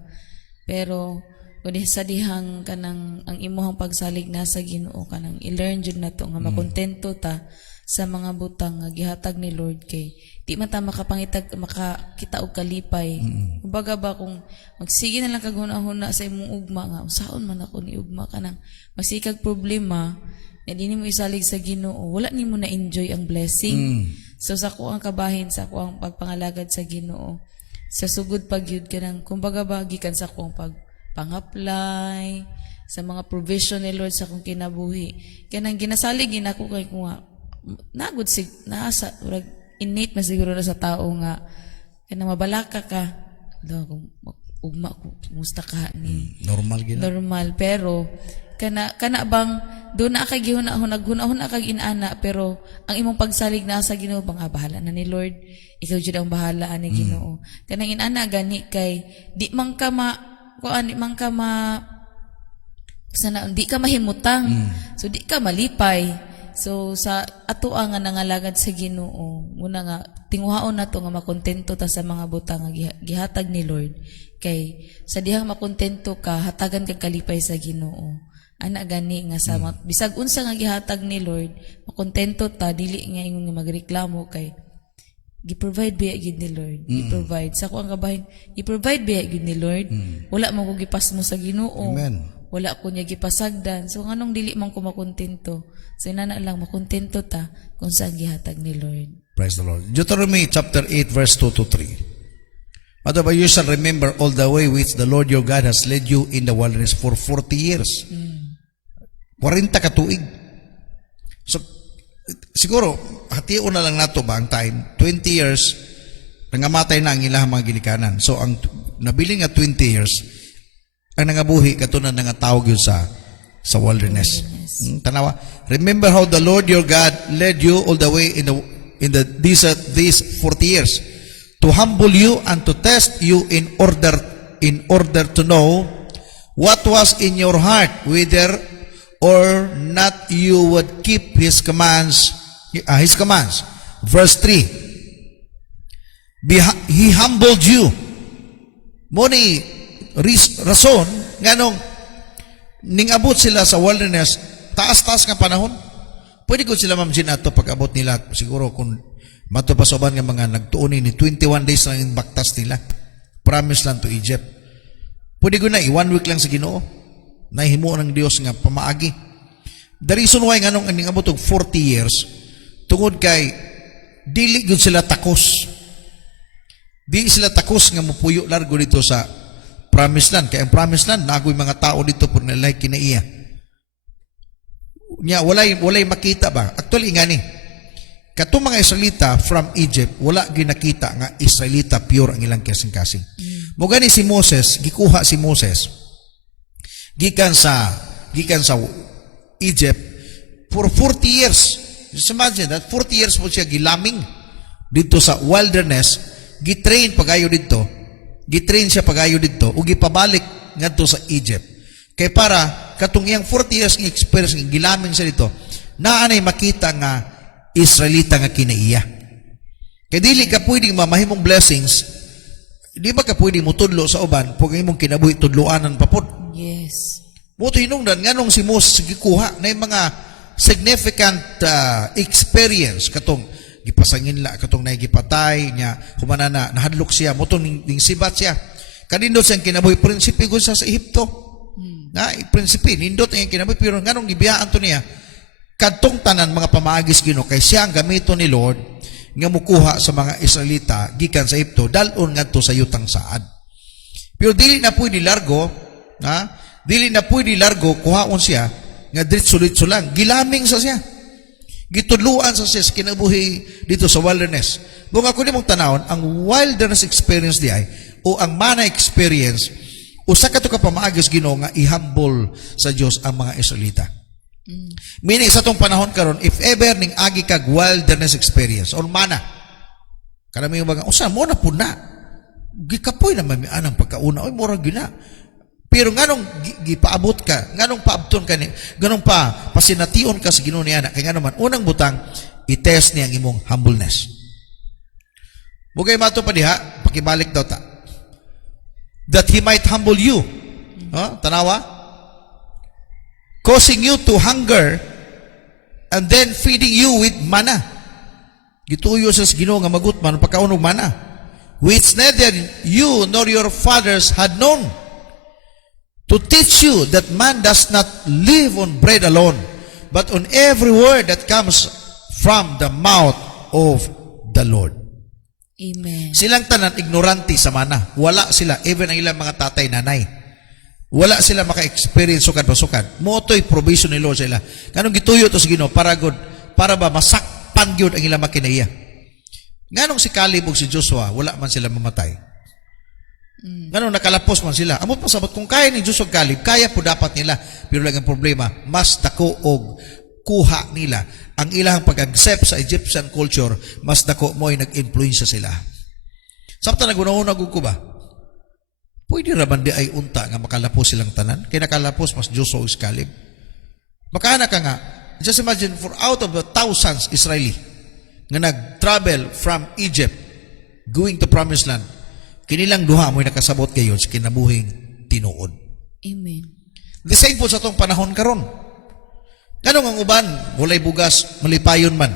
Pero kun sa dihang kanang ang imong pagsalig na sa Ginoo kanang i-learn jud nato nga makontento ta sa mga butang nga gihatag ni Lord kay di man ta makakita og kalipay. Kumbaga ba kung magsige na lang kag hunahuna sa imong ugma nga usaon man ako ni ugma kanang masikag problema na di mo isalig sa Ginoo, wala nimo na enjoy ang blessing. So sa ko ang kabahin sa ko ang pagpangalagad sa Ginoo. Sa sugod pagyud kanang kumbaga ba gikan sa ko ang pag-apply sa mga provision ni Lord sa akong kinabuhi. Kanang ginasalig ginako kay ko nga nagud sig naasa urag innate na siguro na sa tao nga kanang mabalaka ka daw kung ugma ko musta ka ni Normal gina. normal pero kana bang do na kay gihuna-hunahuna kag inana pero ang imong pagsalig na sa Ginoo bang bahala na ni Lord ikaw jud ang bahala ani Ginoo kanang inana gani kay di man ka di ka mahimutang so di ka malipay. So sa ato nga nangalagad sa Ginoo, muna nga tinguhaon nato nga makontento ta sa mga butang nga gihatag ni Lord. Kay sa dihang makontento ka, hatagan kag kalipay sa Ginoo. Ana gani nga sa bisag unsa nga gihatag ni Lord, makontento ta dili nga ingon nga magreklamo kay gi-provide biya gid ni Lord. Gi-provide sa ko ang kabahin, gi-provide biya gid ni Lord. Wala man ko gipasmo sa Ginoo. Amen. Wala ko niya gipasagdan. So nganong dili man ko makontento? So inana lang makontento ta kung saan gihatag ni Lord. Praise the Lord. Deuteronomy chapter 8 verse 2 to 3. Otherwise you shall remember all the way which the Lord your God has led you in the wilderness for 40 years. 40 ka tuig. So siguro hation na lang nato ba ang time 20 years nangamatay na ang ilang mga gilikanan. So ang nabiling nga 20 years ang nangabuhi katunan nga tawag yun sa wilderness. Tanawa. Remember how the Lord your God led you all the way in the desert these 40 years to humble you and to test you in order to know what was in your heart, whether or not you would keep his commands. Verse 3. He humbled you. Moni rason nganong ning abot sila sa wilderness, taas-taas nga panahon. Pwede ko sila mamsin ato pag abot nila siguro kung matupasoban nga mga nagtuon ni 21 days lang yung baktas nila. Promise lang to Egypt. Pwede ko na 1 week lang sa Ginoo. Nahimo ng Dios nga pamaagi. The reason why nganong ning abot og 40 years tungod kay dili gud sila takos. Di sila takos nga mupuyo largo dito sa Promised Land. Kaya ang Promised Land, nagoy mga tao dito po nilay kinaiya. Walay makita ba? Actually, nga ni. Katong mga Israelita from Egypt, wala ginakita nga Israelita pure ang ilang kasing-kasing. Mo gani si Moses, gikuha si Moses gikan sa Egypt for 40 years. Just imagine that 40 years po siya gilaming dito sa wilderness, gitrain siya pagayo dito ug gipabalik ngadto sa Egypt. Kay para katong iyang 40 years ng experience ng gilaming siya dito, naanay makita nga Israelita nga kinaiya. Kay dili ka pwedeng mamahimong blessings, di ba ka pwedeng mutudlo sa uban pag imong kinabuhi tudloanan pa pod. Yes. Buto hinungdan nganong si Moses gikuha na yung mga significant experience katong gipasangin la katong naigipatay niya humana na nahadlok siya mutong ning sibat siya kanindot siyang kinabuhi prinsipe gud sa Ehipto na prinsipe nindot ang kinabuhi pero nganong gibiyaan to niya kadtong tanan mga pamaagis Ginoo kay siya ang gamito ni Lord nga mukuha sa mga Israelita gikan sa Ehipto dalon ngadto sa yutang saad. Pero dili na pwede largo kuhaon siya nga diretso lang gilaming sa siya gitudluan sa siya sa kinabuhi dito sa wilderness. Kung ako ni mong tanawon ang wilderness experience di ay o ang mana experience usa ka to ka pamaagis Ginoo nga ihambol sa Dios ang mga Israelita. Meaning sa tong panahon karon if ever ning agi kag wilderness experience or mana kanami yung mga usa mo na pud na gikapoy na mamian ang pagkauna oy mura gina. Pero nganong gipaabot ka, nganong paabton ka ni, nganong pa pasination ka sa Ginoo niya na kay ngano man unang butang i-test niya ang imong humbleness. Bugay mato pa diha, pakibalik daw ta. That he might humble you. Tanawa? Causing you to hunger and then feeding you with manna. Gituyo sa Ginoo nga magutman pagkaunog manna, which neither you nor your fathers had known. To teach you that man does not live on bread alone, but on every word that comes from the mouth of the Lord. Amen. Silang tanan ignorante sa mana. Wala sila, even ang ilang mga tatay, nanay. Wala sila maka-experience sukad-basukad. Moto'y provision ni Lord sa ila. Kanong gituyo to sa Ginoo para ba masakpan gyud ang ilang makinaiya. Nganong si Caleb ug si Joshua, wala man sila mamatay. Ganun, nakalapos man sila. Amot pasabot, kung kaya ni Diyos o Caleb, kaya po dapat nila. Pero lang ang problema, mas dako og kuha nila. Ang ilang pag-accept sa Egyptian culture, mas dako mo ay nag-influensya sila. Samtang nagunahunag ko ba? Pwede raman di ay unta nga makalapos silang tanan. Kaya nakalapos mas Diyos o Caleb. Makana ka nga, just imagine, for out of the thousands Israeli nga nag-travel from Egypt going to Promised Land, kinilang duha mo'y nakasabot kayo sa kinabuhing tinuod. Amen. The same po sa tong panahon karon. Ganong ang uban, walay bugas, malipayon man.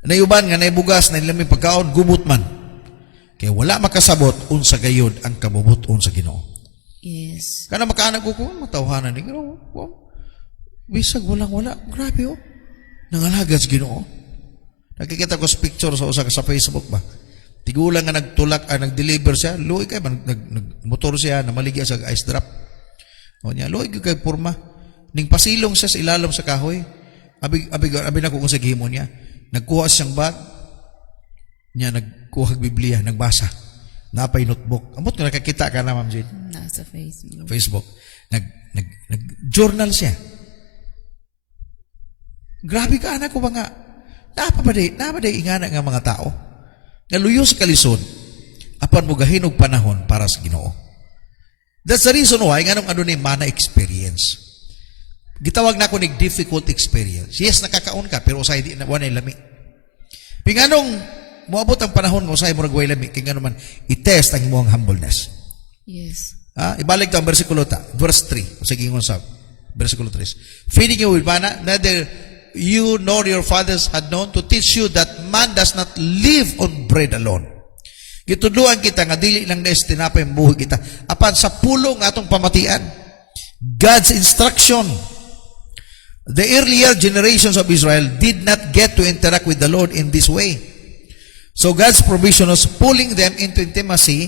Nayuban nga naibugas, nailaming pagkaon, gumot man. Kaya wala makasabot, unsa gayod ang kabubuton sa Ginoo. Yes. Kana makaanag ko, matawhanan ni Ginoo. Bisag, wala. Grabe nangalagad sa Ginoo. Nakikita ko sa picture sa usa sa Facebook ba? Tigulang nga nag-deliver siya, luoy kay nag-motor siya, namaligya sa ice drop. O niya, luoy kay porma. Ning pasilong siya sa ilalom sa kahoy. Abi na ko kung sa gihimo niya. Nagkuha siyang bag. Niya nagkuha Biblia, nagbasa. Napay notebook. Amot nga nakakita ka na, Ma'am Jade. Nasa Facebook. Facebook. Nag-journal siya. Grabe ka, anak ko ba nga? Napaday ingana nga mga tao. Naluyo sa kalisod, apan mo gahinog panahon para sa Ginoo. That's the reason why, nga nung ano ni mana experience. Gitawag na ako ni difficult experience. Yes, nakakaon ka, pero usay di na wanay lami. Pinganong moabot ang panahon mo usay mo nagway lami, kaya nga naman, i-test ang imong humbleness. Yes. Ibalik ang versikulo verse 3. Sige ngon sa versikulo 3. Feeding you with manna, neither you nor your fathers had known, to teach you that man does not live on bread alone. Gitudluan kita nga dili lang na tinapay ang buhi kita. Apan sa pulong atong pamatian, God's instruction. The earlier generations of Israel did not get to interact with the Lord in this way. So God's provision was pulling them into intimacy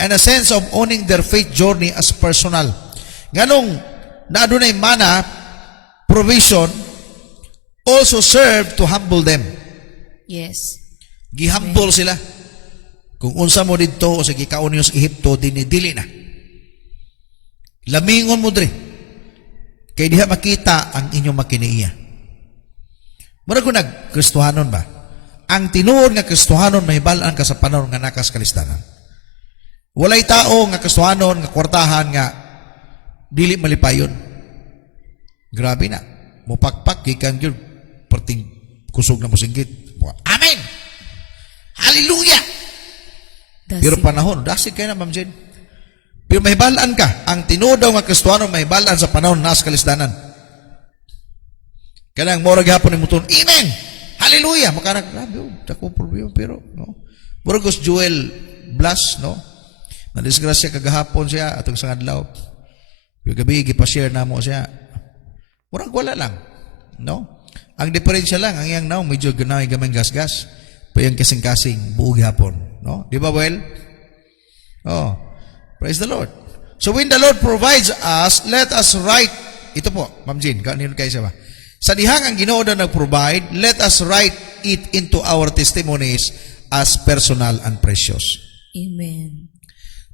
and a sense of owning their faith journey as personal. Ganong na adunay mana provision also served to humble them. Yes. Gihumble sila. Kung unsa mo dito o sa gikaon niyo sa Ehipto, dinidili na. Lamingon mo dre. Kay diha makita ang inyong makiniiya. Mura ko nag-Kristohanon ba? Ang tinuod nga Kristohanon mahibalaan ka sa panahon nga nakas kalistanan. Walay tao nga Kristohanon nga kwartahan nga dili malipayon. Grabe na. Mupakpak gikan gyud perting kusog na mosinggit. Amen. Hallelujah. Pero panahon, dasig kayo na, Ma'am Jen. Pero mahibalaan ka, ang tinuod daw nga Kristohanon mahibalaan sa panahon nas kalisdanan. Kanang mura gihapon ni muton, amen. Hallelujah. Makanak, grabe, dako problema pero no. Mura gos Joel Blas, no. Na-disgrasya kagahapon siya atong sa adlaw. Pero gabi gipa-share namo siya. Murag wala lang, no. Ang diferensya lang, ang iyang naong medyo ganay gamay gas-gas. Payang kasing-kasing buog hapon, no? Di ba, well? Oh, praise the Lord. So when the Lord provides us, let us write. Ito po, Ma'am Jean, kanino kayo siya ba? Sa dihang ang Ginoo na nag-provide, let us write it into our testimonies as personal and precious. Amen.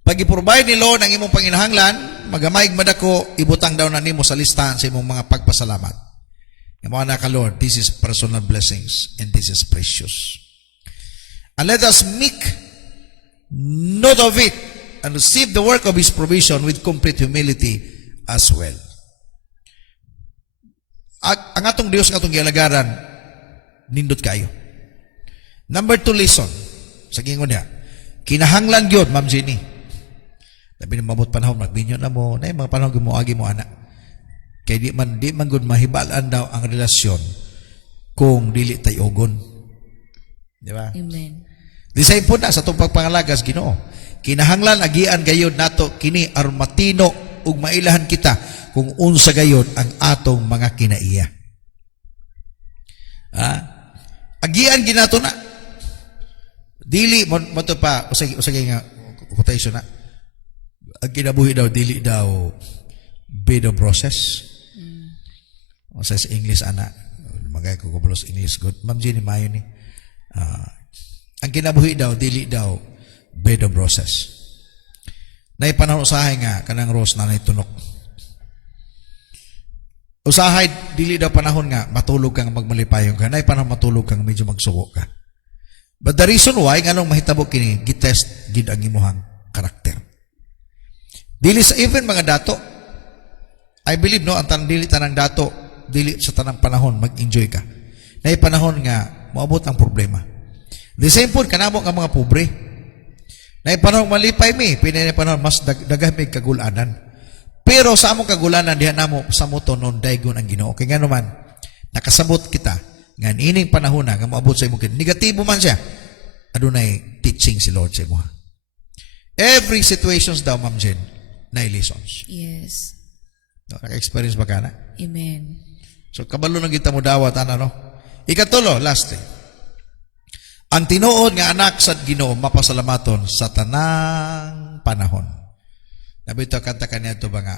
Pag i-provide ni Lord ang imong panginahanglan, magamay madako, ibutang daw na nimo sa listahan sa imong mga pagpasalamat. Yung mga naka, Lord, this is personal blessings and this is precious. And let us make note of it and receive the work of His provision with complete humility as well. Ang atong Diyos ng atong gialagaran, nindot kayo. Number 2 lesson, sa gingon niya, kinahanglan gyud, Ma'am Jenny. Labi na mabot panahon, magbinyo na mo, na yung mga panahon gumuagi mo, anak. Kaya di man gud mahibalaan daw ang relasyon kung dili tayo ogon. Di ba? Amen. Di sa po na sa itong pagpangalagas, Ginoo. Kinahanglan agian gayod nato kini armatino ug mailahan kita kung unsa gayod ang atong mga kinaiya. Agian ginato na. Dili mo to pa usay nga quotation na. Ang kinabuhi daw dili daw bed of roses. Sa English ana. Magay ko kublos English good. Ma'am Jenny mayo ni. Ang kinabuhi daw dili daw bed of roses. Nay panahon usahay nga kanang rose na tunok. Usahay dili daw panahon nga matulog kang magmalipayong ka. Nay panahon matulog kang medyo magsuko ka. But the reason why nganong mahitabo kini gitest gid ang imuhang karakter. Dili sa even mga dato. I believe no ang dili tanang dato dili sa tanang panahon mag-enjoy ka. Nay panahon nga moabot ang problema. The same po kanamo nga mga pobre. Nay panahon malipay mi, pinay panahon mas dagah may kagulanan. Pero sa among kagulanan diha namo sa moto non daygon ang Ginoo. Kay ngano man nakasabot kita nga ining panahon nga moabot sa imong negatibo man siya. Adunay teaching si Lord sa imo. Every situations daw, Ma'am Jen, na lessons. Yes. No, naka-experience ba ka na? Amen. So kabalo nang kita mo dawat ana no. Ikatulo, lastly. Ang tinuod nga anak sa Ginoo mapasalamaton sa tanang panahon. Nabito kanta kaniya ito ba nga,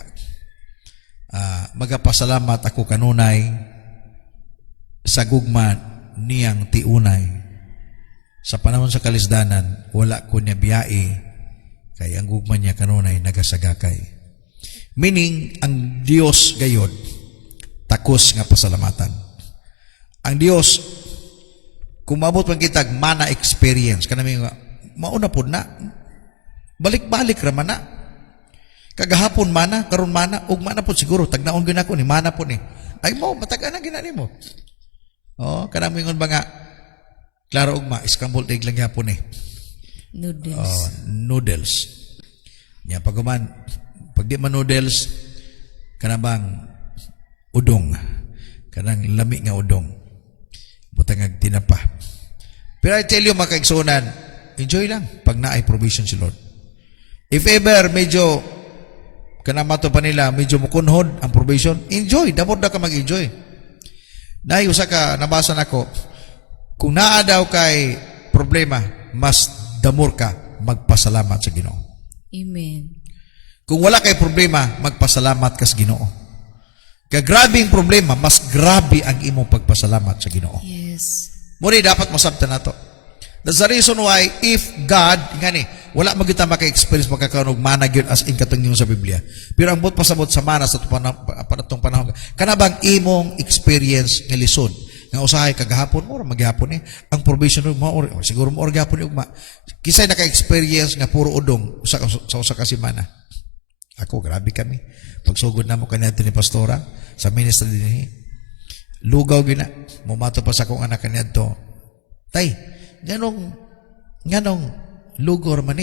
magapasalamat ako kanunay sa gugma niyang tiunay. Sa panahon sa kalisdanan, wala ko niya biyai, kaya ang gugma niya kanunay nagasagakay. Meaning, ang Diyos gayod, takos nga pasalamatan. Ang Diyos, kung maabot man kitag mana experience, kanami nga, mauna po na, balik-balik raman na. Kagahapon mana, karon mana, ug mana po siguro, tagnaon gina ko ni, mana po ni. Ay mo, mataga na ginani mo. Oh, kanami ngon ba nga, klaro ugma, iskambol tig lang yapon ni. Noodles. Oh, noodles. Nya paguman, pag di man noodles, kanabang udong. Kanang lami nga udong. Butang tinapa. Pero I tell you, mga kaigsunan, enjoy lang pag naay provision si Lord. If ever medyo kanamato pa nila, medyo mukunhod ang provision, enjoy. Dapat na ka mag-enjoy. Naay usa ka nabasa nako, kung naa daw kay problema, mas damor ka magpasalamat sa Ginoo. Amen. Kung wala kay problema, magpasalamat ka sa Ginoo. Kagrabing problema, mas grabe ang imong pagpasalamat sa Ginoo. Yes. Muna dapat masabtan na to. That's the reason why if God, ngani, wala magita maka-experience makakaroon mana gyud as in katong sa Biblia. Pero ang buot pasabot sa mana sa panatong panahon. Kana bang imong experience nga lisod? Nga usahay kagahapon mo maghapon ang provision mo siguro mo gahapon ugma. Kisay naka-experience nga puro udong sa usa ka semana. Ako grabe kami. Pagsugod na mo kaniadto ni pastora sa ministry dinhi. Lugaw gina, mumato pa sa akong anak kaniadto. Tay, nganong lugor man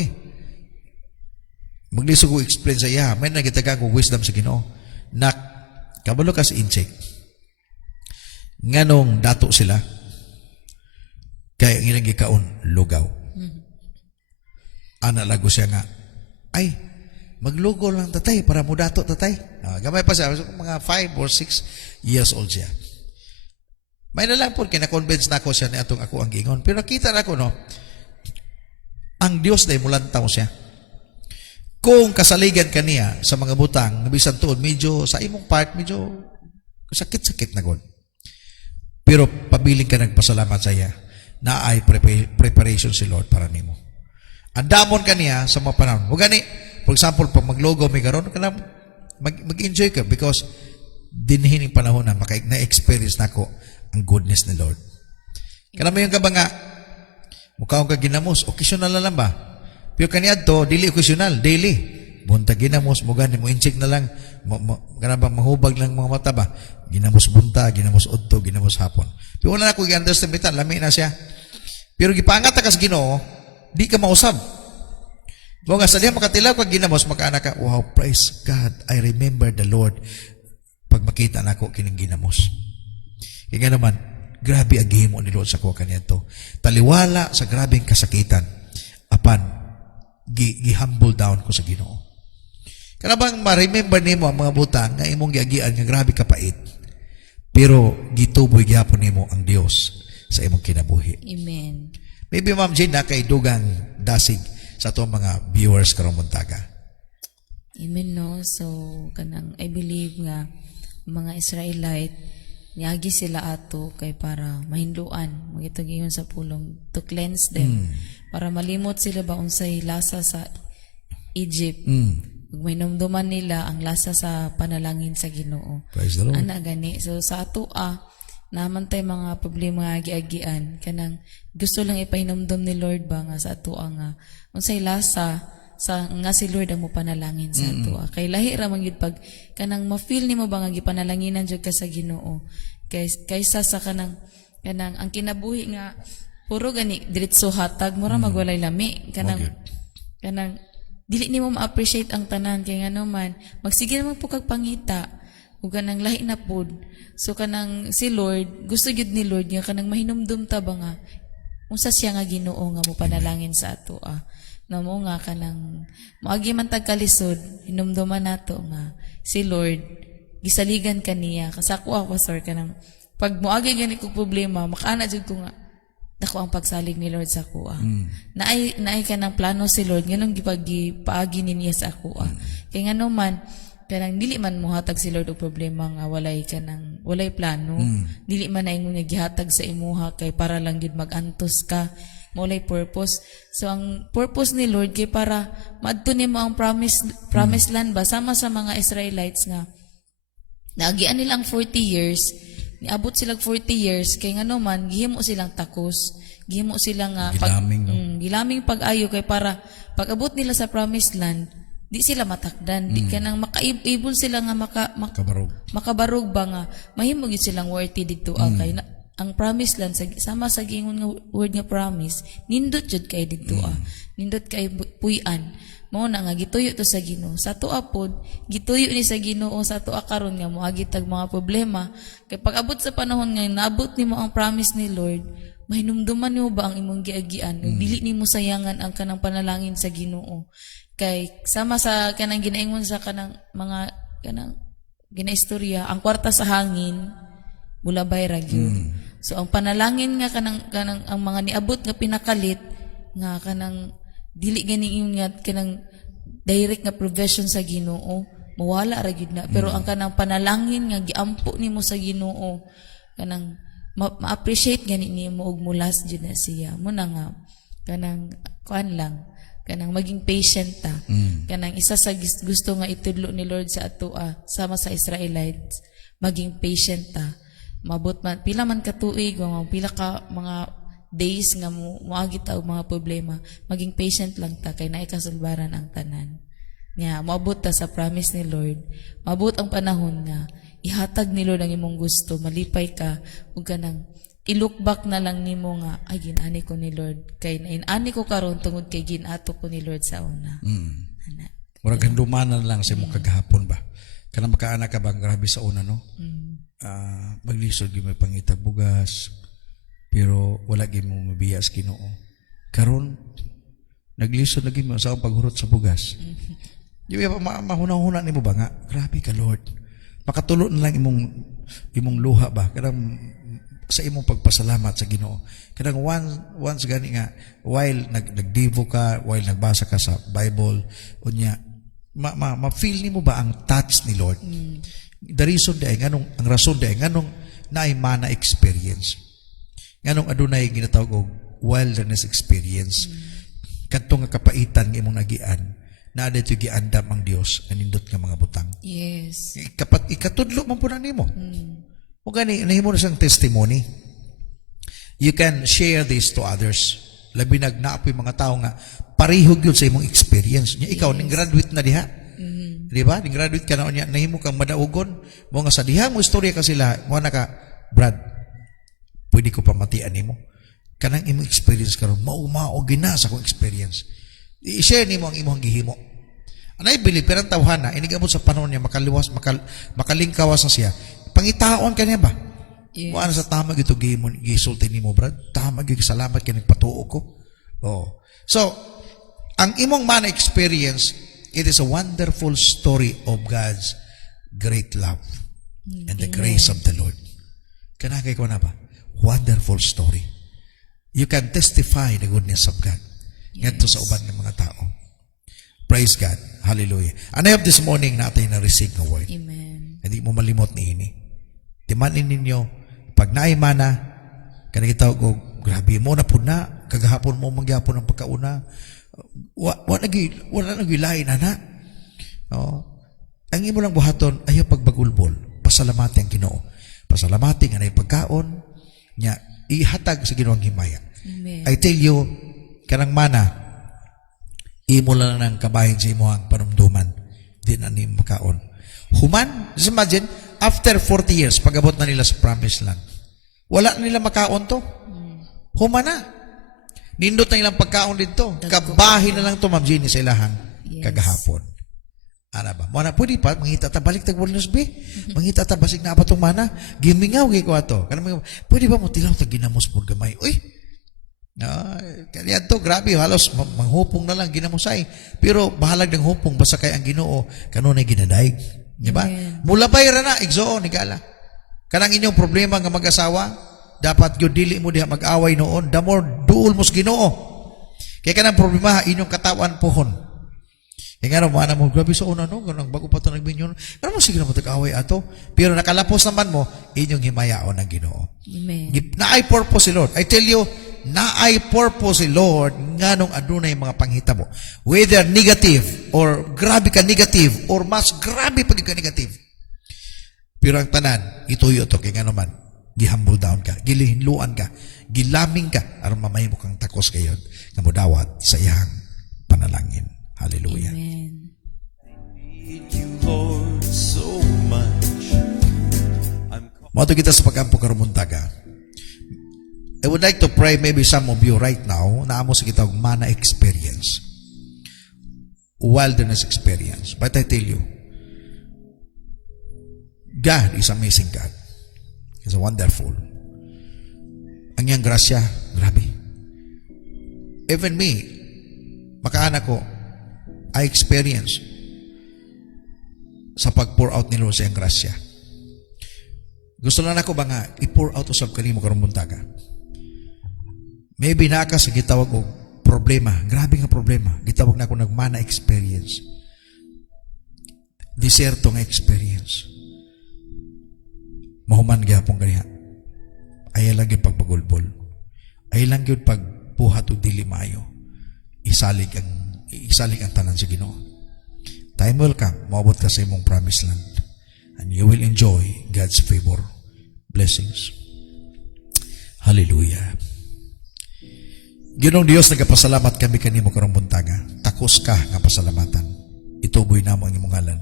Maglisod ko explain sa iya, may nagitaga ko wisdom sa Ginoo. Nak, kabalo ka sa incheck. Nganong dato sila, kaya ang ilang gikaon, lugaw. Ana lago siya nga, ay, maglugo lang tatay para mo dato tatay. Gamay pa siya, mga 5 or 6 years old siya. May na lang po, kina-convince na ako siya na atong ako ang gingon. Pero nakita na ako, no, ang Diyos na mulantaw siya. Kung kasaligan ka niya sa mga butang, nabisan tuon, medyo sa imong part, medyo sakit-sakit na god. Pero pabiling ka nagpasalamat sa iya na ay preparation si Lord para nimo. Andamon ka niya sa mga panahon. Huwag gani, for example, pag maglogo may karon, mag-enjoy ka because dinhin yung panahon na na-experience na ako ang goodness ni Lord. Kaya mo yung nga, mukhaong ka ginamos, occasional na lang ba? Pero kaniad to, dili occasional, daily. Bunta ginamos, mo gani, mo incheck na lang, mahubag lang mga mata ba? Ginamos bunta, ginamos udto, ginamos hapon. Pero wala na ako i-understand bitan, lami na siya. Pero gipangat akas Ginoo, di ka mausab. Mo nga sa diha makatilaw kag ginamos, makaanak ka, wow, praise God, I remember the Lord. Pag makita na ako kining ginamos. Kaya naman, grabe ang gihimo ni Lord sa kuha kaniadto. Taliwala sa grabing kasakitan, apan gi-humble down ko sa Ginoo. Kana bang ma-remember nimo ang mga butang nga imong giagian nga grabe kapait. Pero gituboy gyapon nimo ang Dios sa imong kinabuhi. Amen. Maybe Ma'am Jane na kay dugang dasig sa atong mga viewers karong buntaga. Amen, no? So, kanang, I believe nga, mga Israelite, niagi sila ato kay para mahinluan, magitagiyon sa pulong, to cleanse them, para malimot sila ba unsay lasa sa Egypt. May numduman nila ang lasa sa panalangin sa Ginoo. Praise the Lord. Ana gani. So, sa ato naman tayo mga problema nga agian kanang gusto lang ipahinumdum ni Lord ba nga sa ato nga unsay lasa sa nga si Lord ang mo panalangin sa ato. Kay lahi ra man gyud pag kanang ma-feel nimo ba nga gipanalanginan jud ka sa Ginoo kaysa sa kanang ang kinabuhi nga puro gani diretso hatag mura magwalay lami kanang dili nimo ma-appreciate ang tanan kay ngano man magsige naman po kag pangita ug kanang lahi na pud. So kanang si Lord, gusto gyud ni Lord nga kanang mahinumdum ta ba nga unsa siya nga Ginoo nga mo panalangin sa ato namo nga kanang moagi man tag kalisod hinumduman nato nga si Lord gisaligan kaniya kasako ako sir kanang pag moagi gani kog problema makaana jud ko nga dako ang pagsalig ni Lord sa kuha. Naay kanang plano si Lord nganong gipaagi niya sa kuha. Kay ngano man kanang dili man mohatag si Lord og problema nga walay plano. Dili man na ingon nga gihatag sa imuha kay para lang gid magantos ka. Walay purpose. So ang purpose ni Lord kay para maadto nimo ang promise land ba sama sa mga Israelites nga naagian nilang 40 years. Niabot silang 40 years kay ngano man gihimo silang takos, gihimo silang gilaming pag-ayo kay para pag-abot nila sa promised land di sila matakdan, di kanang makaibol sila nga makabarog ba nga mahimo gid silang worthy didto kay ang promised land sama sa gingon nga word nga promise nindot jud kay didto nindot kay puy-an. Mao na nga gituyo to sa Ginoo. Sa tuwa pod, gituyo ni sa Ginoo sa tuwa karon nga moagi tag mga problema. Kay pag-abot sa panahon nga naabot nimo ang promise ni Lord, mahinumduman nimo ba ang imong giagian? Dili nimo sayangan ang kanang panalangin sa Ginoo. Kay sama sa kanang ginaingon sa kanang mga kanang ginaistorya, ang kwarta sa hangin bulabay ra gyud. So ang panalangin nga kanang ang mga niabot nga pinakalit nga kanang dili gani ingat kanang direct nga provision sa Ginoo mawala ra gyud na. Pero ang kanang panalangin nga giampo nimo sa Ginoo, kanang ma-appreciate gani nimo og mulas jud na siya. Muna nga kanang kuan lang, kanang maging patient ta. Kanang isa sa gusto nga itudlo ni Lord sa atoa sama sa Israelites, maging patient ta. Mabot man pila man ka tuig o pila ka mga days nga moagi ta og mga problema, maging patient lang ta kay naay kasulbaran ang tanan. Nya moabot ta sa promise ni Lord. Mabot ang panahon nga ihatag ni Lord ang imong gusto, malipay ka ug kanang i-look back na lang nimo nga ay ginani ko ni Lord kay nainani ko karon tungod kay ginato ko ni Lord sa una. Ana. Murag handumanan lang sa imong kagahapon ba. Kanang makaanak ka ba grabe sa una no? Maglisod gyud may pangitag bugas pero wala gyud mo mabiya sa Ginoo. Karon naglisod lagi mo sa paghurot sa bugas. Di ba mahuna-huna nimo ba nga? Grabe ka Lord. Makatulo na lang imong luha ba? Kanang sa imong pagpasalamat sa Ginoo. Kanang once gani nga while nagdivo ka, while nagbasa ka sa Bible, unya ma-feel nimo ba ang touch ni Lord? The reason dahil ang rason dahil nganong naay mana experience. Nganong adunay ginatawag og wilderness experience. Kadtong nga kapaitan nga imong nagian, na adto giandam ang Dios anindot nga mga butang. Yes. Ikatudlo man pud nimo. O gani nahimo na siyang testimony. You can share this to others. Labi nagnaapoy mga tao nga pareho gyud sa imong experience. Nya ikaw ning graduate na diha. Di ba? Ning graduate ka na unya, nahimo kang madaugon. Mo nga sa diha mo istorya ka sila, mo na ka, Brad, pwede ko pamatian nimo. Kanang imong experience karon mao gina sa akong experience. I-share nimo ang imong gihimo. Anay believe pero tawhana inigabot sa panahon niya makalingkawas na siya. Pangitaon kaniya ba? Yes. Mo sa tama gito gihimo gisulti nimo, Brad. Tama gyud salamat kay nagpatuo ko. Oh. So, ang imong man experience, it is a wonderful story of God's great love and the grace of the Lord. Kanakay ko na ba? Wonderful story. You can testify the goodness of God. Ngadto sa uban ng mga tao. Praise God. Hallelujah. And I hope this morning natin na-receive ng word. Amen. Hindi mo malimot ni ini. Timanin ninyo, pag naimana, kanakita ko, grabe mo na po na, kagahapon mo mangyapon ng pagkauna, wala nagilain na. Ang imo lang buhaton ayaw pagbagulbol, pasalamati ang Ginoo, pasalamati nga nay pagkaon nya ihatag sa Ginoo ang himaya. Amen. I tell you kanang mana imo lang nang kabahin sa imo ang panumduman di na ni makaon human. Just imagine after 40 years pagabot na nila sa promised land wala na nila makaon to human na. Nindot na ilang pagkaon dito. Kabahin na lang to, Ma'am Jenny, sa ilahang kagahapon. Ano ba? Mana, pwede pa, mangita ta, balik tag-Walnus B. Mangita ta, basig na pa itong mana. Gimingaw, ko ato. Pwede ba mo tilaw tag ginamos mo gamay? Uy! Kaya to, grabe, halos manghupong na lang ginamusay. Pero bahalag ng hupong, basta kay ang Ginoo, kanunay ginadaig. Diba? Mula bayra na, igsoon, nigala. Kanang inyong problema nga mag-asawa, dapat yun dili mo diha mag-away noon. The more duol mo sa Ginoo. Kaya ka ng problema, inyong katawan pohon. Kaya nga naman mo, grabe sa una, no? Ganang bago pa ito nagbinyon. Ano mo, sige na mo tag-away ato. Pero nakalapos naman mo, inyong himayaon ng Ginoo. Amen. Naay purpose si Lord. I tell you, naay purpose si Lord nga nung adunay mga panghitabo. Whether negative, or grabe ka negative, or mas grabe pag ka negative. Pero ang tanan, ituyo to, kaya nga naman, gihumble down ka, gilihinluan ka, gilaming ka, aron mamay mo kang takos kayon, na mudawat sa iyang panalangin. Hallelujah. Amen. Need you, Lord, so much. Mato kita sa pag-ampo karumuntaga. I would like to pray maybe some of you right now na amo sa kitang mana experience. Wilderness experience. But I tell you, God is amazing God. He's a wonderful. Ang iyang grasya, grabe. Even me, makaanak ko, I experience sa pag-pour out ni Lord sa iyang grasya. Gusto lang ako ba nga, i-pour out usab kanimo karong buntaga. Maybe naka sa gitawag og problema. Grabe nga problema. Gitawag na ako nagmana experience. Diserto nga experience. Mahuman gyapon kaniya. Ay lang gyud pagpagulbol. Ay lang gyud pagbuhat og dili maayo. Isalig ang tanan sa Ginoo. Time will come, maabot ka sa imong promised land. And you will enjoy God's favor, blessings. Hallelujah. Ginoong Dios, nagapasalamat kami kanimo karong buntaga. Takos ka nga pasalamatan. Ituboy namo ang imong ngalan.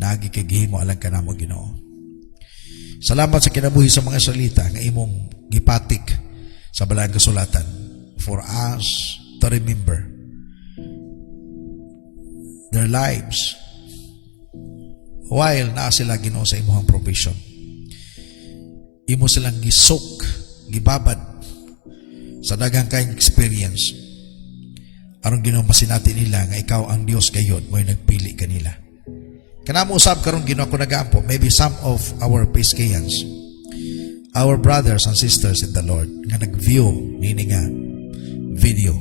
Naagi kay gihimo alang ka namo, Ginoo. Salamat sa kinabuhi sa mga salita nga imong gipatik sa Balaang Kasulatan for us to remember their lives while naa sila, Ginoo, sa imong provision. Imo silang gisok, gibabad sa daghang kaayong experience. Aron, Ginoo, masinati nila nga ikaw ang Dios gayud, mo'y nagpili kanila. Kanamo usab karon, Ginoo, ako nagaampo, maybe some of our Piscayans, our brothers and sisters in the Lord, nga nag-view nini nga video,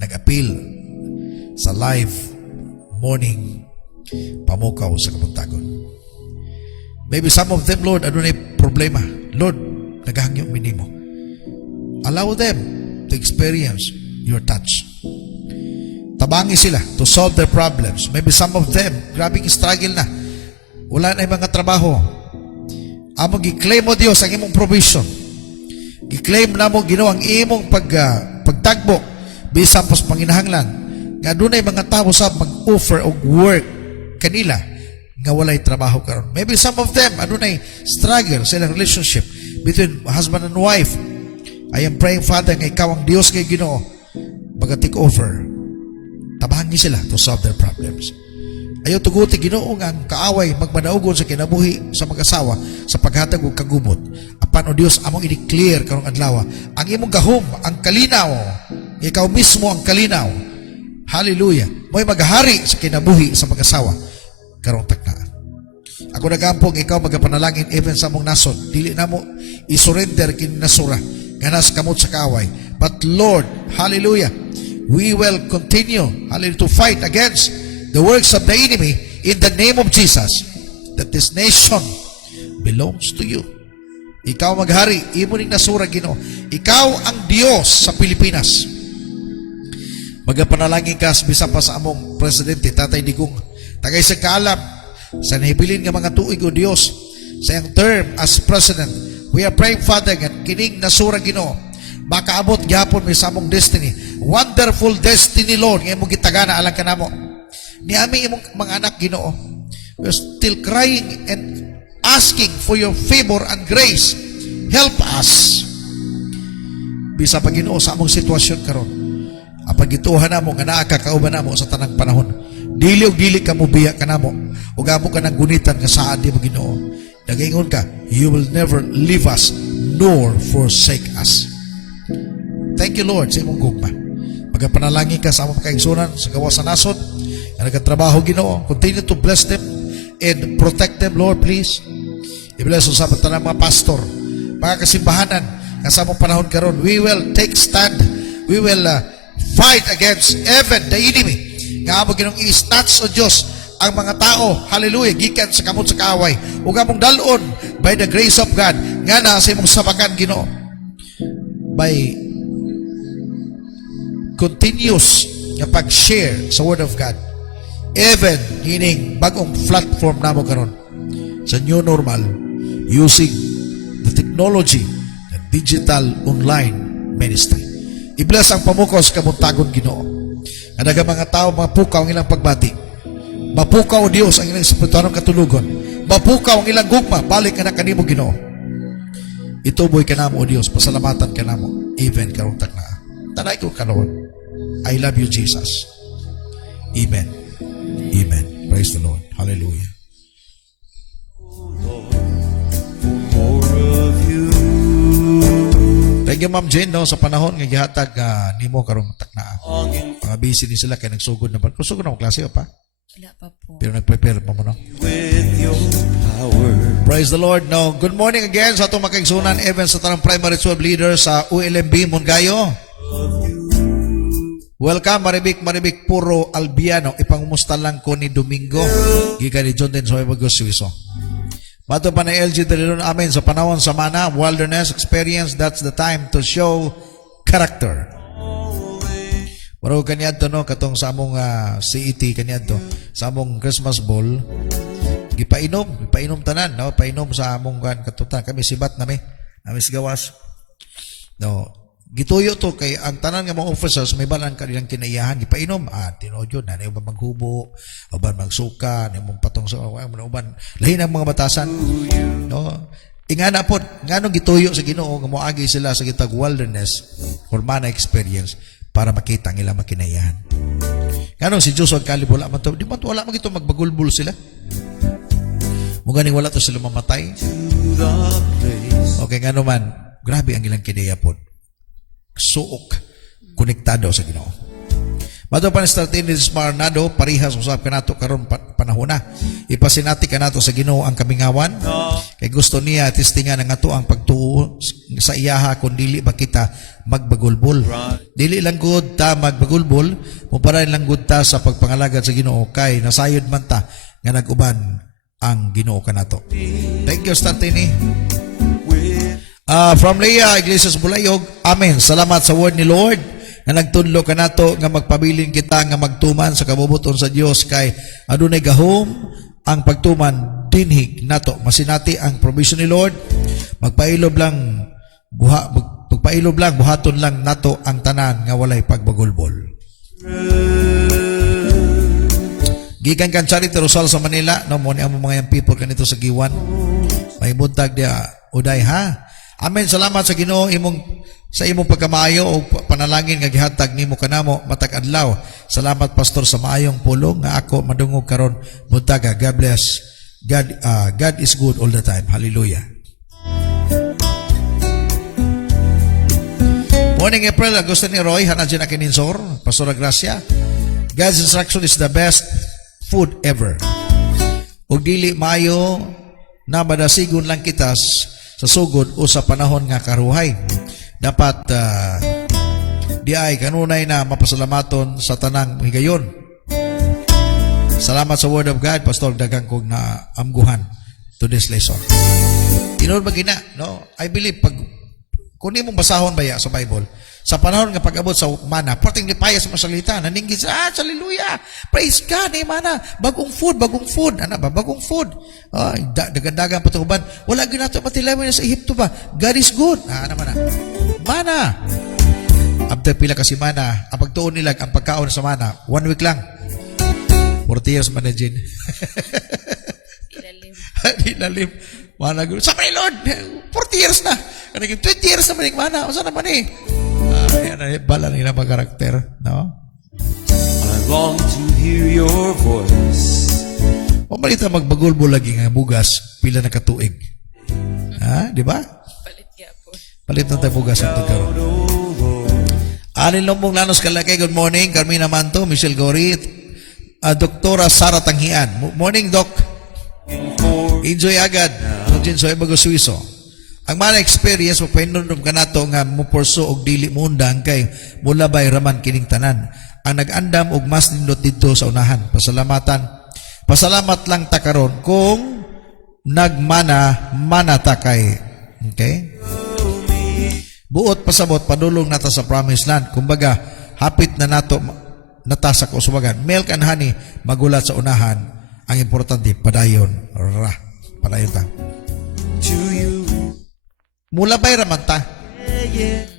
nag-appeal sa live morning pamukaw sa Kabuntagon. Maybe some of them, Lord, adunay problema. Lord, naghangyo minimo. Allow them to experience your touch. Tabangi sila to solve their problems. Maybe some of them, grabing struggle na. Wala na yung mga trabaho. Among i-claim mo, Diyos, ang imong provision. I-claim na mo, Ginoo, ang imong pagtagbo bisan pos panginahanglan. Nga doon ay mga tao sa mag-offer og work kanila nga walay trabaho karon. Maybe some of them adunay struggle sa ilang relationship between husband and wife. I am praying, Father, nga ikaw ang Dios kay Ginoo, mag-take over. Tabahangi sila to solve their problems. Ayaw tuguti, Ginoo, nga ang kaaway magmadaugon sa kinabuhi sa mag-asawa sa paghatag og kagumot. Apan, o Dios, among i-declare karong adlaw ang imong gahom, ang kalinaw. Ikaw mismo ang kalinaw. Hallelujah. Mo'y maghari sa kinabuhi sa mag-asawa karong taknaan. Ako nagampong ikaw magapanalangin even sa mong nasod. Dili na mo isurrender kin nasura ganas kamot sa kaaway. But Lord, hallelujah, we will continue, hallelujah, to fight against the works of the enemy in the name of Jesus, that this nation belongs to you. Ikaw maghari, imo ning nasura, Ginoo. Ikaw ang Dios sa Pilipinas. Magapanalangin ka bisan pa sa among presidente, Tatay Digong, tagay sa kaalam sa nahibilin nga mga tuig o Dios sa iyang term as president. We are praying, Father, nga kining nasura, Ginoo, makaabot gyapon mi sa among destiny. Wonderful destiny, Lord, nga imong gitagana alang kanamo. Ni aming imong mga anak, Ginoo, we're still crying and asking for your favor and grace. Help us. Bisa pa, Ginoo, sa among sitwasyon karon. Apag gituhan namo nga naa ka kauban namo sa tanang panahon. Dili og dili ka mo biya kanamo. Ug amo ka nang gunitan nga saad di mo, Ginoo. Nagaingon ka, you will never leave us nor forsake us. Thank you, Lord, sa imong gugma. Magapanalangin ka sa among kaigsunan sa gawas sa nasod nga nagatrabaho, Ginoo. Continue to bless them and protect them, Lord, please. I-bless sa tanang mga pastor, mga kasimbahanan nga sa among panahon karon. We will take stand. We will fight against even the enemy. Nga among Ginong i-snatch o Diyos ang mga tao, hallelujah, gikan sa kamot sa kaaway. Ug among dalon by the grace of God nga na sa imong sabakan, Ginoo, by continuous nga pag-share sa Word of God. Even hining bagong platform namo karon sa new normal, using the technology, the digital online ministry. I-bless ang pamukaw sa Kabuntagon, Ginoo. Ang daghang mga tao, mapukaw ang ilang pagbati. Mapukaw, Dios, ang ilang espiritualong katulugon. Mapukaw ang ilang gugma. Balik ka na kanimo, Ginoo. Ituboy ka namo, o Dios. Pasalamatan ka namo. Even karong taknaan. Tanay ko ka, Lord. I love you, Jesus. Amen. Amen. Praise the Lord. Hallelujah. More of you. Thank you, Ma'am Jane, no, sa panahon nga gihatag nimo karong taknaan. Longing Mga busy ni sila kay nagsugod na ba? Kusugod na mo klase pa. Wala pa po. Pero nag-prepare pa mo, no? with your power. Praise the Lord. No, good morning again sa atong makaigsunan, even sa tanang primary 12 leaders sa ULMB Mongayo. Welcome, Maribik Puro Albiano. Ipangumusta lang ko ni Domingo. Giga ni John din sa Bagos Suiso. Bato pa na LG Dalilon, amen. Sa panahon sa mana, wilderness experience, that's the time to show character. Pero kanyad to, no, katong sa among CET, kanyad to, sa among Christmas Bowl, gipainom tanan, no? Painom sa among katutan. Kami sibat na amis gawas. No, gituyo to kay ang tanan nga mga officers may balang kanilang kinaiyahan gipainom tinodyo na uban maghubo uban magsuka ni mong patong sa uban lahi ng mga batasan no ingana pod nganong gituyo sa Ginoo nga moagi sila sa gitag wilderness or mana experience para makita ang ilang makinaiyahan nganong si Diyos wag kalib wala man to di man to wala man gito magbagulbul sila mo ganing wala to sila mamatay okay ngano man grabe ang ilang kinaiya pod suok konektado sa Ginoo. Mato pa ni Startin ni Smarnado parihas usab kanato karon panahon na. Ipasinati kanato sa Ginoo ang kamingawan kay gusto niya testingan ang ato ang pagtuo sa iyaha kun dili ba kita magbagulbol. Dili lang gud ta magbagulbol, muparay lang gud ta sa pagpangalagad sa Ginoo kay nasayod man ta nga naguban ang Ginoo kanato. Thank you Startin. From Leah, Iglesias Bulayog, amen. Salamat sa word ni Lord na nagtudlo ka nato nga magpabilin kita nga magtuman sa kabubuton sa Dios kay adunay gahom ang pagtuman dinhig nato. Masinati ang provision ni Lord. Magpailob lang buhaton lang nato ang tanan nga walay pagbagulbol. Gikan kan Charity Rosal sa Manila, no mo ni ang mga young people kanito sa Giwan. May buntag dia uday ha. Amen. Salamat sa Ginoo sa imong pagkamaayo o panalangin nga gihatag nimo kanamo matag adlaw. Salamat pastor sa maayong pulong nga ako madungog karon buntaga. God bless. God is good all the time. Hallelujah. Morning April, gusto ni Roy hanadyan akininsor. Pastor Gracia. God's instruction is the best food ever. Ug dili maayo na madasigon lang kita sa sugod o sa panahon nga karuhay. Dapat di ay kanunay na mapasalamaton sa tanang higayon. Salamat sa Word of God, Pastor, dagang kong na amguhan to this lesson. Inoon magina, no? I believe, kung di mong basahon baya sa Bible, sa panahon nga pag-abot sa mana, parting lipaya sa masalita, naninggi sa, hallelujah, praise God, mana, bagong food, ano ba, bagong food, dagan-dagan patuban, wala ginato matilawin na sa Ehipto ba, God is good, mana, after pila kasi mana, ang pagtuon nila, ang pagkaon sa mana, 1 week lang, 40 years managin, ilalim, mana, sa may Lord, 40 years na, 20 years na maning mana, o saan naman bala nila mga karakter, no? I long to hear your voice. Pamalita magbagulbo lagi nga bugas, pila na katuig. Ha? Di ba? Palit na tayo bugas ang tugaro. Alin Lombong Lanos Kalakay, good morning. Carmina Manto, Michelle Gorit, Doktora Sara Tanghian. Morning, Doc. Enjoy agad. Enjoy Bagos Suiso. Ang mga experience mo pinundom ka nato nga mo porso og dili mo undang kay mula bay raman kining tanan. Ang nag-andam og mas nindot dito sa unahan. Pasalamat lang ta karon kung mana ta kay. Okay? Buot pasabot padulong nata sa promised land. Kumbaga, hapit na nato nata sa kausubagan. Milk and honey magulat sa unahan. Ang importante padayon padayon ta. To you. Mula bay raman ta.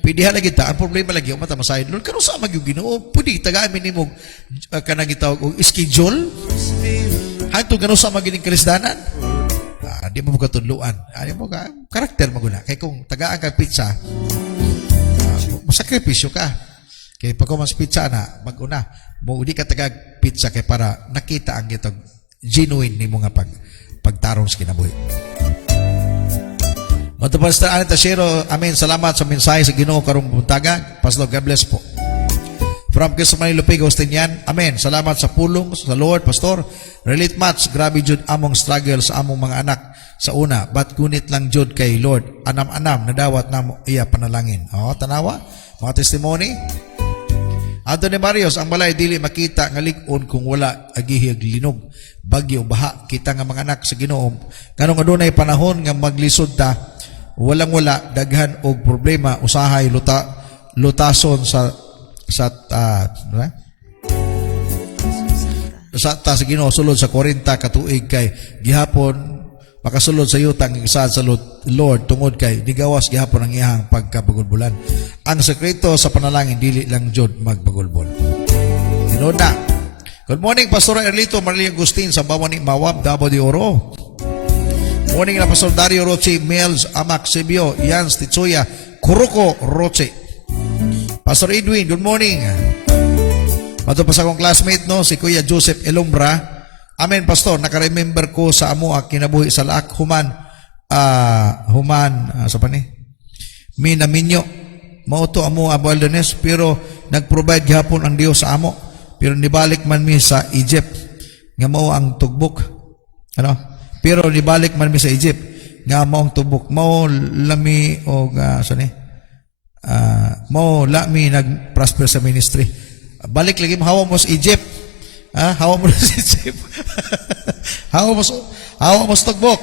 Pidihan lagi ta. Ang problema lagi, umata masayad. Lord, kano sa magyong Ginoo? Pwede, tagaan minimum kanang gitawag o schedule? Hangtong kano sa magining krisdanan? Di mo katudluan. Di mo ka, karakter maguna. Kaya kung tagaan ka pizza, masakripisyo ka. Kaya pag mas pizza na, maguna. Di ka tagag pizza kaya para nakita ang gitawag genuine ni mo nga pagtarong sa kinabuhi. Matapos na Anita Shiro, amen. Salamat sa mensahe sa Ginoo karong buntaga. Pastor, God bless po. From Kismay Lupig, Austinian, amen. Salamat sa pulong sa Lord, Pastor. Relate much, grabe jud among struggle sa among mga anak sa una. But gunit lang jud kay Lord. Anam-anam, nadawat na iya panalangin. Tanawa, mga testimony. Anthony Marios, ang balay dili makita nga lig-on kung wala agihig linog, bagyo, baha, kita nga mga anak sa Ginoo. Kanong adunay panahon nga maglisod ta, walang-wala, daghan og problema, usahay, lutason sa sa Ginoo sulod sa 40 ka tuig kay gihapon makasulod sa yutang isa sa Lord tungod kay nigawas gihapon ang iyang pagkabagulbulan. Ang sekreto sa panalangin dili lang jud magbagulbol. Tinuod na. Good morning Pastor Erlito Marlene Agustin sa Bawani Mawab, Davao de Oro. Morning na Pastor Dario Roche, Mels Amak Sebio, Yans Titsuya, Kuruko Roche. Pastor Edwin, good morning. Mato pa sa akong classmate no, si Kuya Joseph Elumbra. Amen, Pastor. Naka-remember ko sa amo kinabuhi sa laak human sa pani. Minaminyo. Mauto amo abaldanes pero nag-provide gihapon ang Dios sa amo. Pero nibalik man mi sa Egypt nga mao ang tugbok. Ano? Pero nibalik man mi sa Egypt nga mao ang tugbok. Mao lami og mao lami nag-prosper sa ministry. Balik lagi mo hawa mo sa Egypt. Hawa mo sa Egypt. hawa mo sa tugbok.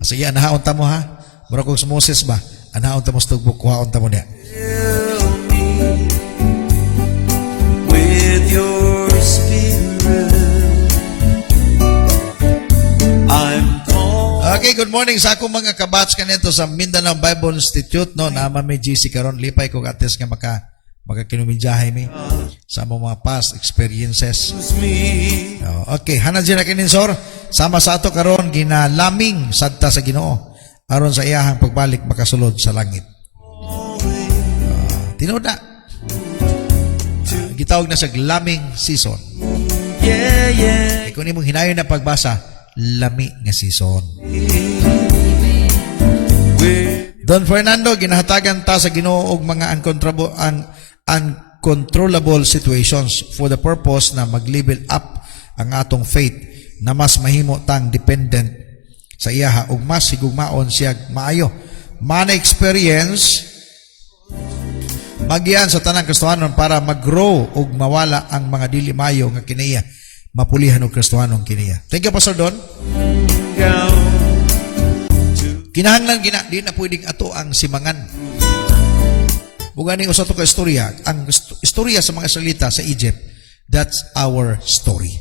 Sige, anahaon ta mo ha. Mura kong sa Moses ba? Anahaon ta mo sa tugbok. Kuhaon ta mo niya. With your spirit, I'm called. Okay, good morning sa akong mga kabats kanito sa Mindanao Bible Institute. No, naman may GC karon lipay ko ates nga makakinumidyahay mi sa mga past experiences. Me. Okay, hanan dyan na kininsor. Sama sa ato karon ginalaming sadta sa Ginoo aron sa iyahang pagbalik makasulod sa langit. Tinuod na. Gitawag na sa laming season. Yeah. Kung imong hinayon na pagbasa, lami nga season. Don Fernando, ginahatagan ta sa Ginoo og mga uncontrollable situations for the purpose na mag-level up ang atong faith na mas mahimo tang dependent sa iyaha ug mas higugmaon siya maayo. Mana experience magian sa tanang Kristohanon para mag-grow ug mawala ang mga dili maayo nga kinaiya mapulihan og Kristohanong kinaiya. Thank you Pastor Don. Kinahanglan di na pwedeng ato ang simangan. Buganing usa to ka istorya, ang istorya sa mga salita sa Egypt, that's our story.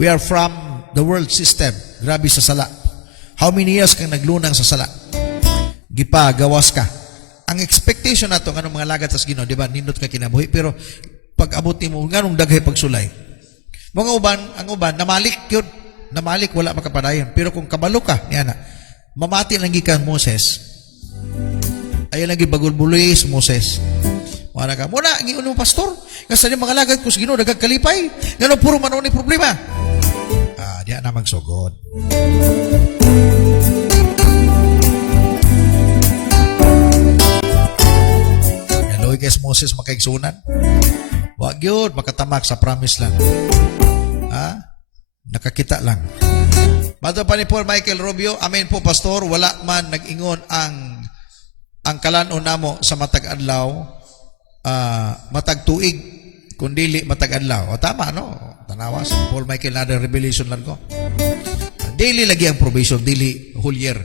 We are from the world system. Grabe sa sala. How many years kang naglunang sa sala? Gawas ka. Ang expectation nato nganong mga lagat sa Ginoo, di ba? Nindot ka kinabuhi pero pag abot mo nganong daghay pagsulay. Mga ang uban namalik yun. Namalik wala makapadayon. Pero kung kabalo ka, niana, mamati lang gikan Moses. Ayon lagi bagulbuloy si Moses. Wala ka. Muna, ang iuno pastor. Kasi mga lagad ko sa Ginoo nagagkalipay. Ngano puro manon ni problema. Diya na magsugod. Naloy kay Moses makaigsunan. Wag yun, makatamak sa promise lang. Nakakita lang. Bato pa ni Paul Michael Rubio, amen po pastor, wala man nag-ingon ang kalanon namo sa matag adlaw, matag tuig, kundili matag adlaw. O tama no? Tanawa sa Paul Michael na revelation lang ko. Daily lagi ang probation, daily whole year.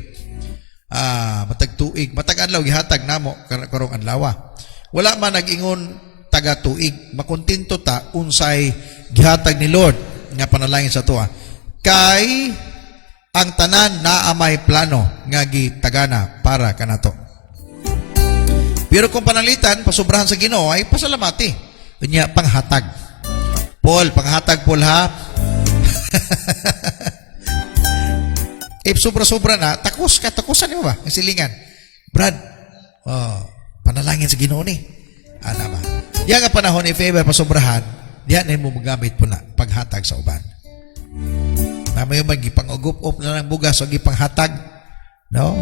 Matag tuig, matag adlaw gihatag namo karong adlaw. Wala man nag-ingon taga tuig, makontinto ta unsay gihatag ni Lord nga panalangin sa tuwa. Kay ang tanan naa may plano nga gitagana para kanato. Pero kung panalitan, pasubrahan sa Ginoo ay pasalamati. Kanya panghatag. Paul, panghatag Paul ha. If sobra-sobra na, takusan niyo ba? Ang silingan. Brad, panalangin sa Ginoo ni. Ano ba? Yan nga panahon, if ever pasobrahan, diyan na mo magamit po na paghatag sa uban. Namay yung magipang-ugup-up na ng bugas o gipanghatag. No?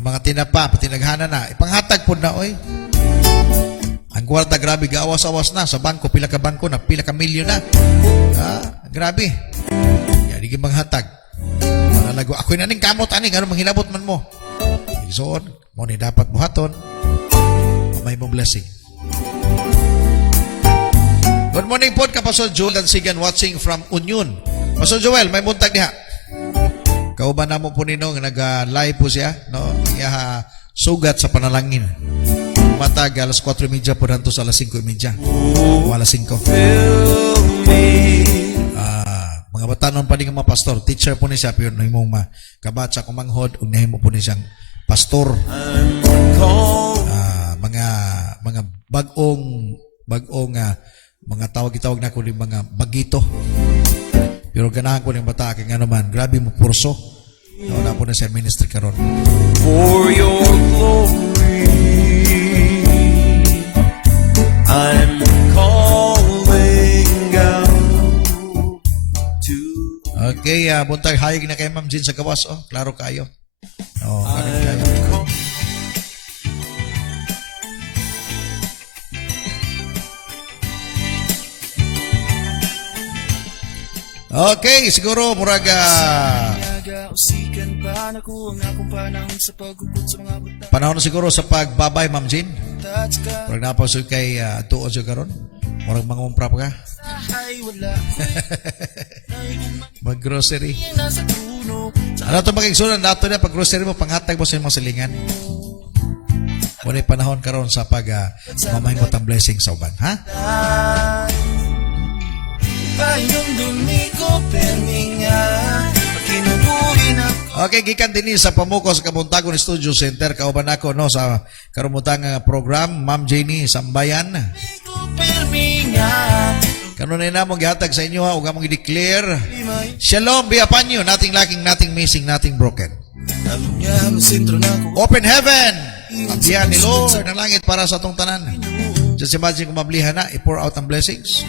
Mga tinapa, patinaghana na. Ipanghatag po na, oy. Ang gwarda, grabe, gawas-awas na. Sa bangko, pila ka bangko na, pila ka milyon na. Grabe. Yan, hindi manghatag. Manalago. Ako'y naning kamot, aning, ano manghilabot man mo. Isoon, mo ni dapat buhaton. may mong blessing. Good morning po, Kapasol Joel Dansigan watching from Union. Pastor Joel, may buntag diha. Kauban na mo po nino, nag-live po siya, no? Iya sugat sa panalangin. Matag, alas 4:30 po nanto sa alas 5:30. O alas 5. Mga batanon pa din mga pastor. Teacher po ni siya, pero nahimong makabatsa kumanghod, unahimo po ni siyang pastor. Mga bagong mga tawag-tawag na ko ng mga bagito. Pero ganahan ko ng bata kaya nga naman, grabe mo purso. Nauna po na sa ministry karon. For your glory, I'm calling out to. Okay, buntag hayag na kay Ma'am Jean sa gawas. Oh, klaro kayo. Oh, kanin kayo. Okay, siguro muraga panahon na siguro sa pagbabay, Ma'am Jean. Murag napasok kay tuon siya karon. Murag mangumpra pa ka. Mag-grocery. Ano ito makiksunan? Dato na pag-grocery mo, panghatag mo sa mga silingan. Muna panahon karon sa mamahimot ang blessing sa uban. Ha? Okay, gikan din sa pamuko sa Kabuntagon Studio Center. Kauban ako no, sa karumutang program, Ma'am Jenny Sambayan. Kanunay na mong gihatag sa inyo ha, huwag mong i-declare. Shalom, be upon you, nothing lacking, nothing missing, nothing broken. Open heaven, pagdihan ni Lord ng langit para sa atong tanan. Just imagine kung mablihan na, i-pour out ang blessings.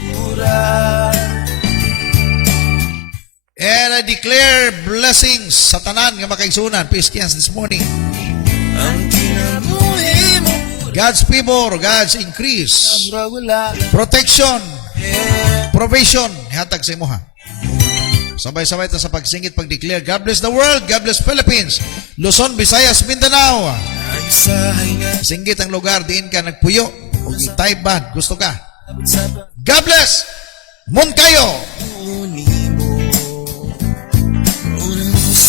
And I declare blessings sa tanan nga makaigsunan. Peace kians this morning. God's favor, God's increase, protection, provision, hatag sa imo ha. Sabay-sabay ta sa pagsingit, pag-declare, God bless the world, God bless Philippines, Luzon, Visayas, Mindanao. Singgit ang lugar, diin ka nagpuyo, o Taiban, gusto ka. God bless, Moncayo.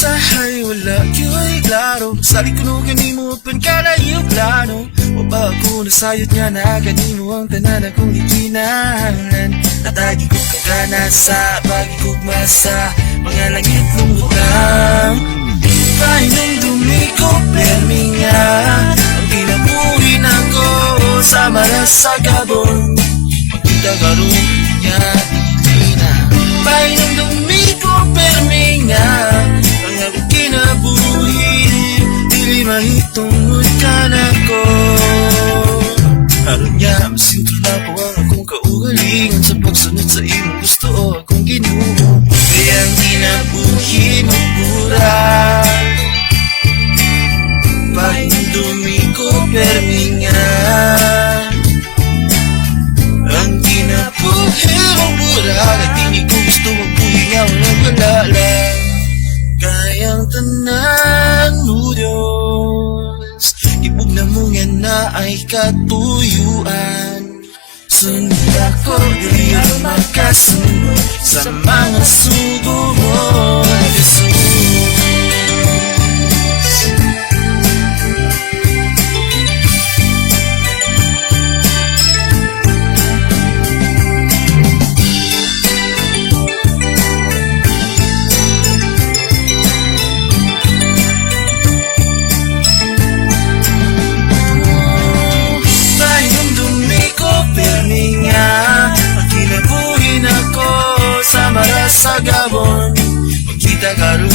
Usahay wala kyo'y klaro Sali ko no kanimo pagkalayo plano O ba ako nasayot nga na kanimo ang tanan akong ikinahanglan Natagi ko kakana sa pagkugma sa mga langit mong butang Pahinong dumi ko perminga Ang kinabuhin ako sa malasagabon Magkita karoon niya na Pahinong dumi ko perminga kinabuhi, dili mahitungod ka na ko Aron niya, masinto na po ang akong kaugalingan Sa pagsunod sa imong gusto o akong ginuho Kaya ang kinabuhi magpura Pahindumi ko perminga Ang kinabuhi magpura At di ko gusto magbuhi nga walang walala Kayang tanan mo Diyos Ibog na mo nga na ay katuyuan Sunod ako dili ang makasunod Sa mga sugo mo Jesus sa gabon Magkita karoon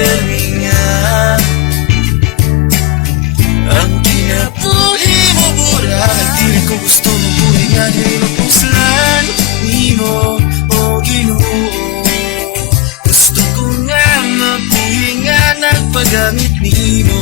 Tell nga ang kinabuhi mo bulag di ko gusto mo buhay nga di mapuslan Nimo o Ginoo gusto ko nga mabuhi nga nagpagamit nimo